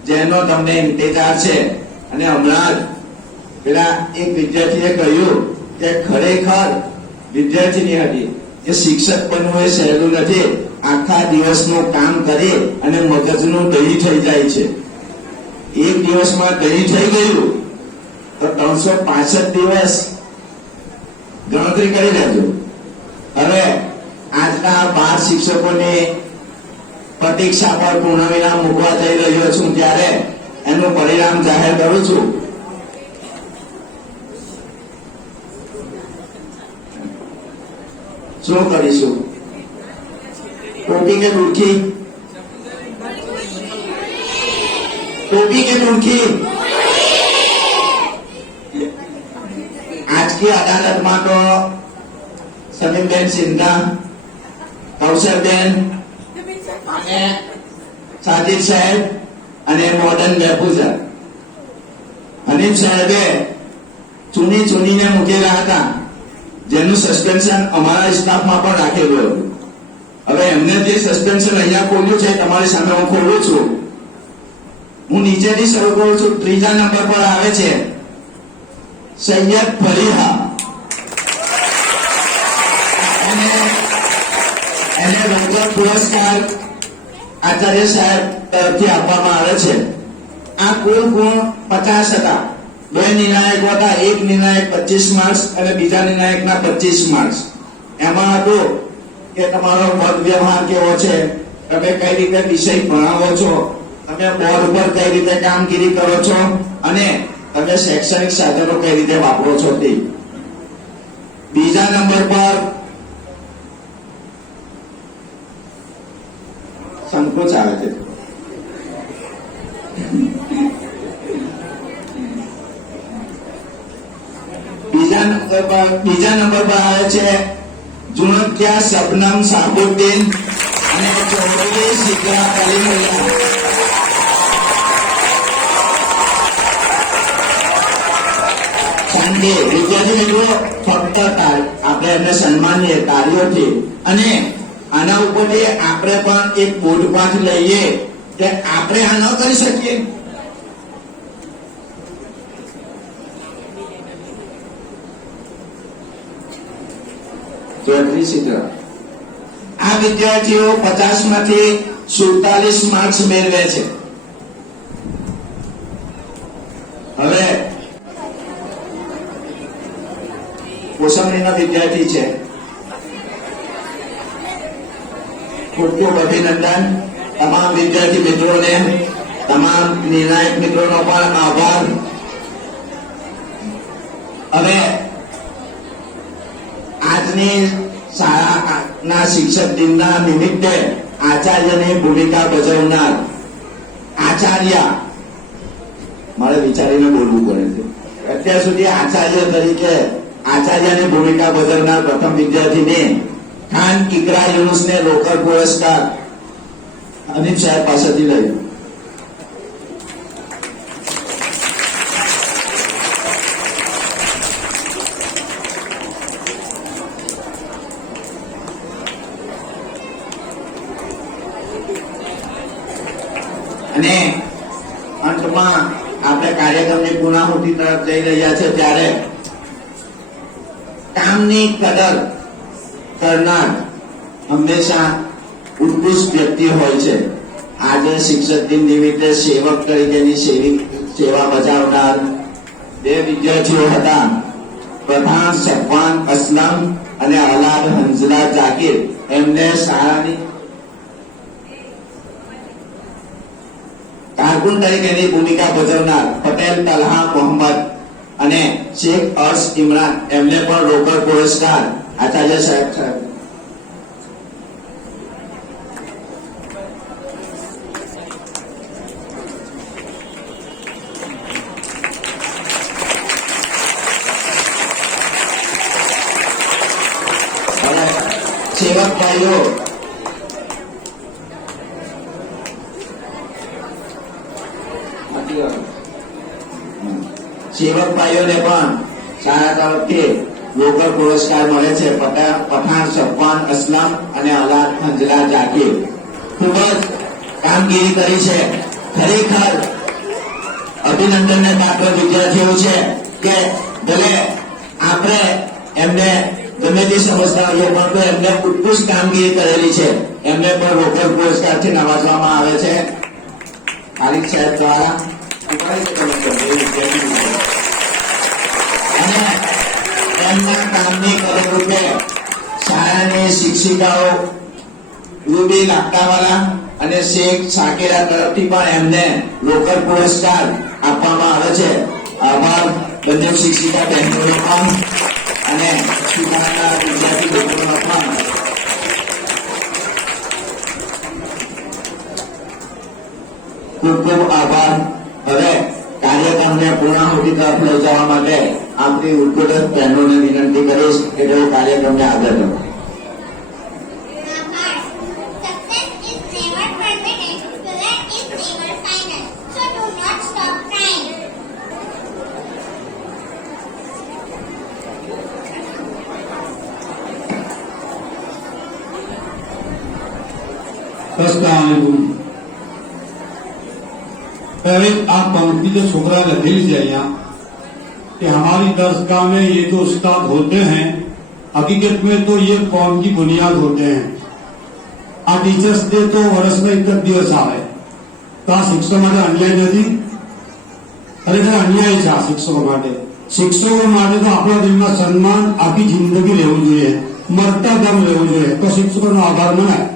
જેનો તમને ઇંતજાર છે, અને હમણાં જ પેલા એક વિદ્યાર્થીએ કહ્યું કે ખરેખર વિદ્યાર્થીની હતી કે શિક્ષક બનવું એ સહેલું નથી. આખા દિવસનું કામ કરી અને મગજનું દહીં થઈ જાય છે. એક દિવસમાં દહીં થઈ ગયું તો 365 દિવસ ગણતરી કરી લેજો. હવે આજના 12 શિક્ષકોની પ્રતીક્ષા પર પૂર્ણવિરામ મૂકવા જઈ રહ્યો છું, ત્યારે એનું પરિણામ જાહેર કરું છું. શું કરીશું? ટોપી કે દુરખી? टोपी के टूंकी? आज की अदालत में तो समीमबेन सिंधा, कौशलबेन અને સાજિદ સાહેબ અને મોડર્ન વેપુઝર. હનીફ સાહેબે ચૂનીને મૂકેલા હતા, જેનું સસ્પેન્શન અમારા સ્ટાફમાં પણ રાખેલું હતું. હવે એમને જે સસ્પેન્શન અહીંયા ખોલ્યું છે તમારી સામે હું ખોલું છું. હું નીચેથી શરૂ કરું છું. ત્રીજા નંબર પર આવે છે સૈયદ ફરીહા. એને રોકડ પુરસ્કાર આચાર્ય સાહેબ તરફથી આપવામાં આવે છે. આ કુલ ગુણ 50 હતા. બે નિર્ણાયકો હતા. એક નિર્ણાયક 25 માર્ક્સ અને બીજા નિર્ણાયકના 25 માર્ક્સ. એમાં હતું કે તમારો પદ વ્યવહાર કેવો છે, તમે કઈ રીતે વિષય ભણાવો છો, તમે બોર્ડ પર કઈ રીતે કામગીરી કરો છો અને તમે શૈક્ષણિક સાધનો કઈ રીતે વાપરો છો તે. બીજા નંબર પર સંકોચ આવે છે. બીજા નંબર પર આવે છે જુણકિયા શબનમ સાબુદ્દીન અને ચૌધરી સિદ્ધા કલીમુલ્લા. સંડે વિદ્યાર્થી મિત્રો ફક્ત આપણે એમને સન્માનીય કાર્યોથી અને આના ઉપરથી આપણે પણ એક બોધપાઠ લઈએ કે આપણે આ ન કરી શકીએ. આ વિદ્યાર્થીઓ 50 માંથી 47 માર્ક્સ મેળવે છે. હવે કોસંબડીના વિદ્યાર્થી છે. ખૂબ ખૂબ અભિનંદન. તમામ વિદ્યાર્થી મિત્રોને, તમામ નિર્ણાયક મિત્રોનો પણ આભાર. હવે આજની શાળાના શિક્ષક દિનના નિમિત્તે આચાર્યની ભૂમિકા ભજવનાર આચાર્ય, મારે વિચારીને બોલવું પડે છે. અત્યાર સુધી આચાર્ય તરીકે આચાર્યની ભૂમિકા ભજવનાર પ્રથમ વિદ્યાર્થીને ખાન ઇકરા યુનુસને રોકડ પુરસ્કાર અનિલ સાહેબ પાસેથી લઈ. અને અંતમાં આપણે કાર્યક્રમની પૂર્ણાહુતિ તરફ જઈ રહ્યા છે ત્યારે કામની કદર કરનાર હંમેશા ઉત્કૃષ્ટ વ્યક્તિ હોય છે. આજે શિક્ષક દિન નિમિત્તે સેવક તરીકેની સેવા બજાવનાર બે વિદ્યાર્થીઓ હતા, પઠાણ સફવાન અસલમ અને અલાદ હંઝલા જાકીર. એમને શાળાની કારકુન તરીકેની ભૂમિકા ભજવનાર પટેલ તલહા મોહમ્મદ અને શેખ અર્શ ઇમરાન, એમને પણ રોકડ પુરસ્કાર આચાર્ય સાહેબ સેવક ભાઈઓ સેવક ભાઈઓને પણ શાળા તરફથી રોકડ પુરસ્કાર મળે છે. પઠાણ સફવાન અસલમ અને અલાદ હંઝલા જાકીર ખૂબ જ કામગીરી કરી છે. ખરેખર અભિનંદનને પાત્ર વિદ્યાર્થીઓ છે કે ભલે આપણે એમને ગમે તે સમજતા હોઈએ પણ એમને ઉત્કૃષ્ટ કામગીરી કરેલી છે. એમને પણ રોકડ પુરસ્કારથી નવાજવામાં આવે છે. ખાલિદ સાહેબ દ્વારા અને એમના કામની કદર રૂપે શાળાની શિક્ષિકાઓ રૂબી લાકડાવાલા અને શેખ શાકીરા તરફથી પણ એમને રોકડ પુરસ્કાર આપવામાં આવે છે. આભાર બંને શિક્ષિકા બહેનોનો પણ અને શિક્ષણના વિદ્યાર્થી મિત્રોનો પણ. ખૂબ ખૂબ આભાર. હવે કાર્યક્રમને પૂર્ણાહુતિ તરફ લઈ જવા માટે આપણી ઉદ્બોધક બહેનોને વિનંતી કરીશ કે તેઓ કાર્યક્રમને આગળ વધે. આભાર. Success is never permanent. Failure is never final. So do not stop trying. पहले आप पंक्ति जो छोकरा लखेल से यहाँ कि हमारी दरसगाह में ये जो उस्ताद होते हैं हकीकत में तो ये कौम की बुनियाद होते हैं। आ टीचर्स डे तो वर्ष में एक दिवस આવે તો આ શિક્ષકો માટે અન્યાય નથી? ખરેખર અન્યાય છે આ શિક્ષકો માટે। શિક્ષકો માટે તો આપણા દિલમાં સન્માન આખી જિંદગી રહેવું જોઈએ, મરતા દમ રહેવું જોઈએ, તો શિક્ષકોનો આભાર મનાય।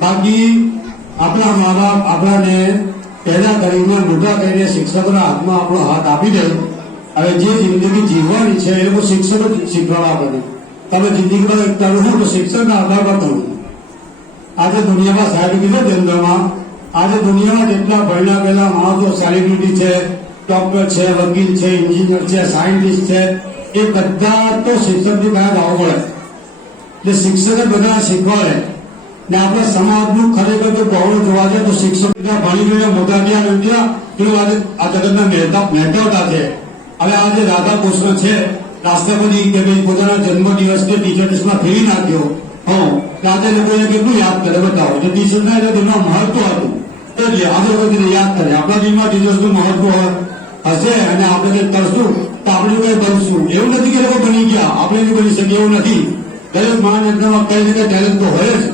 બાકી આપણા મા બાપ આપણાને પેદા કરીને મોટા કરીને શિક્ષકોના હાથમાં આપણો હાથ આપી દે। હવે જે જિંદગી જીવવાની છે એ લોકો શિક્ષકો શીખવાડવા આપણને। તમે જિંદગીમાં એક તરું છો તો શિક્ષકના આધાર પર તરું। આજે દુનિયામાં સાહેબ કીધું કેન્દ્રમાં આજે દુનિયામાં જેટલા ભણ્યા ગયેલા માણસો સેલિબ્રિટી છે, ડોક્ટર છે, વકીલ છે, એન્જિનિયર છે, સાયન્ટિસ્ટ છે, એ બધા તો શિક્ષકની પાસે આવવું પડે। એટલે શિક્ષક જ બધા શીખવાડે ને આપણા સમાજનું ખરેખર જો ગૌરવ જોવા જાય તો શિક્ષક ભણી ગયેલા મોટા ગયા નથી પેલું આજે આ જગતના મહેતાવતા છે। હવે આજે રાધા કૃષ્ણ છે રાષ્ટ્રપતિ કે ભાઈ પોતાના જન્મદિવસને ટીચર ડેમાં ફેરી નાખ્યો। આજે લોકોને કેટલું યાદ કરે બતાવો તો ટીચરના એટલે તેમનું મહત્વ હતું એટલે આજે વખતે યાદ કરે। આપણા દિલમાં ટીચર્સનું મહત્વ હશે અને આપણે કંઈક કરશું તો આપણે કંઈ બનશું। એવું નથી કે લોકો બની ગયા આપણે નહીં બની શકીએ એવું નથી। દરેક મહાનગરમાં કઈ ને કઈ ટેલેન્ટ તો હોય જ।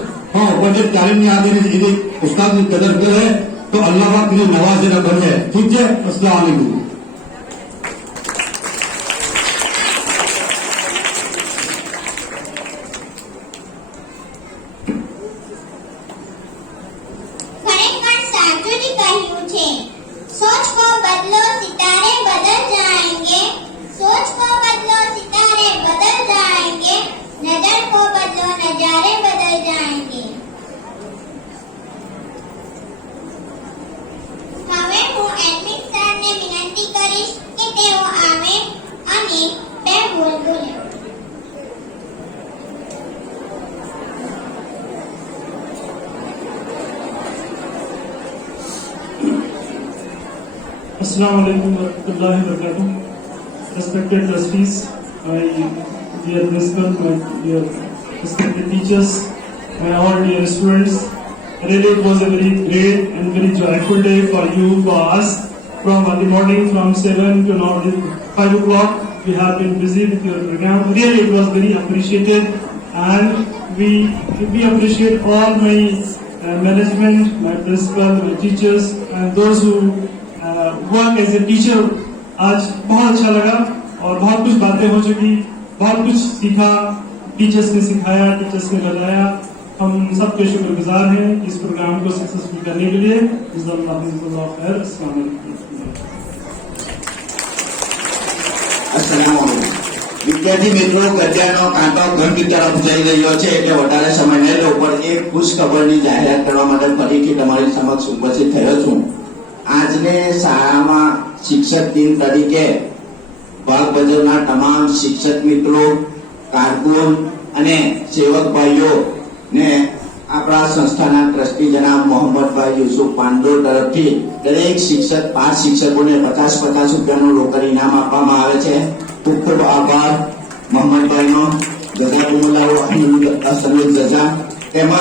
પણ જે ટેલેન્ટની આધારે ઉસ્તાદની કદર કરે તો અલ્લાહ પાક એને નવાજેલા બને। ઠીક છે? અસ્સલામ વાલેકુમ। ખરેખર સાચું જ કહ્યું છે। સોચ કો બદલો સિતારે બદલ જાએંગે, सोच को बदलो सितारे बदल जाएंगे, नजर को बदलो नजारे बदल जाएंगे। હવે હું એડમિન સરને વિનંતી કરીશ કે તેઓ આવે અને બે બોલ બોલે। Assalamu alaikum warahmatullahi wabarakatuh. Respected trustees, my dear principal, my dear respected teachers, my all dear students, really it was a very great and very joyful day for you, for us. From early morning, from 7 to now 5 o'clock, we have been busy with your program. Really it was very appreciated, and we appreciate all my management, my principal, my teachers, and those who work as a teacher. आज बहुत अच्छा लगा और बहुत कुछ बातें हो चुकी, बहुत कुछ सीखा, टीचर्स ने सिखाया, टीचर्स ने बताया। हम सबके शुक्रगुजार हैं इस प्रोग्राम को सक्सेसफुल करने के लिए। વિદ્યાર્થી મિત્રો ગદ્યાનો કાંટો ઘંટી તરફ જઈ રહ્યો છે એટલે વધારે સમય નહીં લો પણ એક ખુશ ખબરની જાહેરાત કરવા માટે ફરીથી તમારી સમક્ષ ઉપસ્થિત થયો છું। આજને શાળામાં શિક્ષક દિન તરીકે ભાગ ભજવનાર તમામ શિક્ષક મિત્રો, કારકુન અને સેવક ભાઈઓ ને આપણા સંસ્થાના ટ્રસ્ટી જનાબ મોહમ્મદભાઈ યુસુફ પાંડોર તરફથી દરેક શિક્ષક 5 શિક્ષકોને 50-50 રૂપિયાનું રોકડ ઇનામ આપવામાં આવે છે। ખૂબ ખૂબ આભાર મોહમ્મદભાઈનો। જઝાકુમુલ્લાહુ અસલ જઝા। તેમજ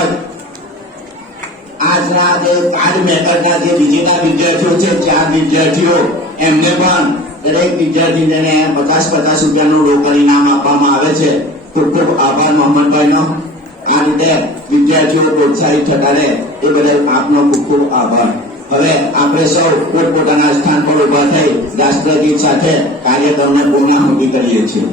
આજના જે કાર્ડ મેકરના જે વિજેતા વિદ્યાર્થીઓ છે 4 વિદ્યાર્થીઓ એમને પણ દરેક વિદ્યાર્થીને 50-50 રૂપિયાનું રોકડ ઇનામ આપવામાં આવે છે। ખૂબ ખૂબ આભાર મોહમ્મદભાઈનો। આ રીતે વિદ્યાર્થીઓ પ્રોત્સાહિત થતા રહે એ બદલ આપનો ખૂબ ખૂબ આભાર। હવે આપણે સૌ પોતપોતાના સ્થાન પર ઉભા થઈ રાષ્ટ્રગીત સાથે કાર્યક્રમને પૂર્ણાહુતિ કરીએ છીએ।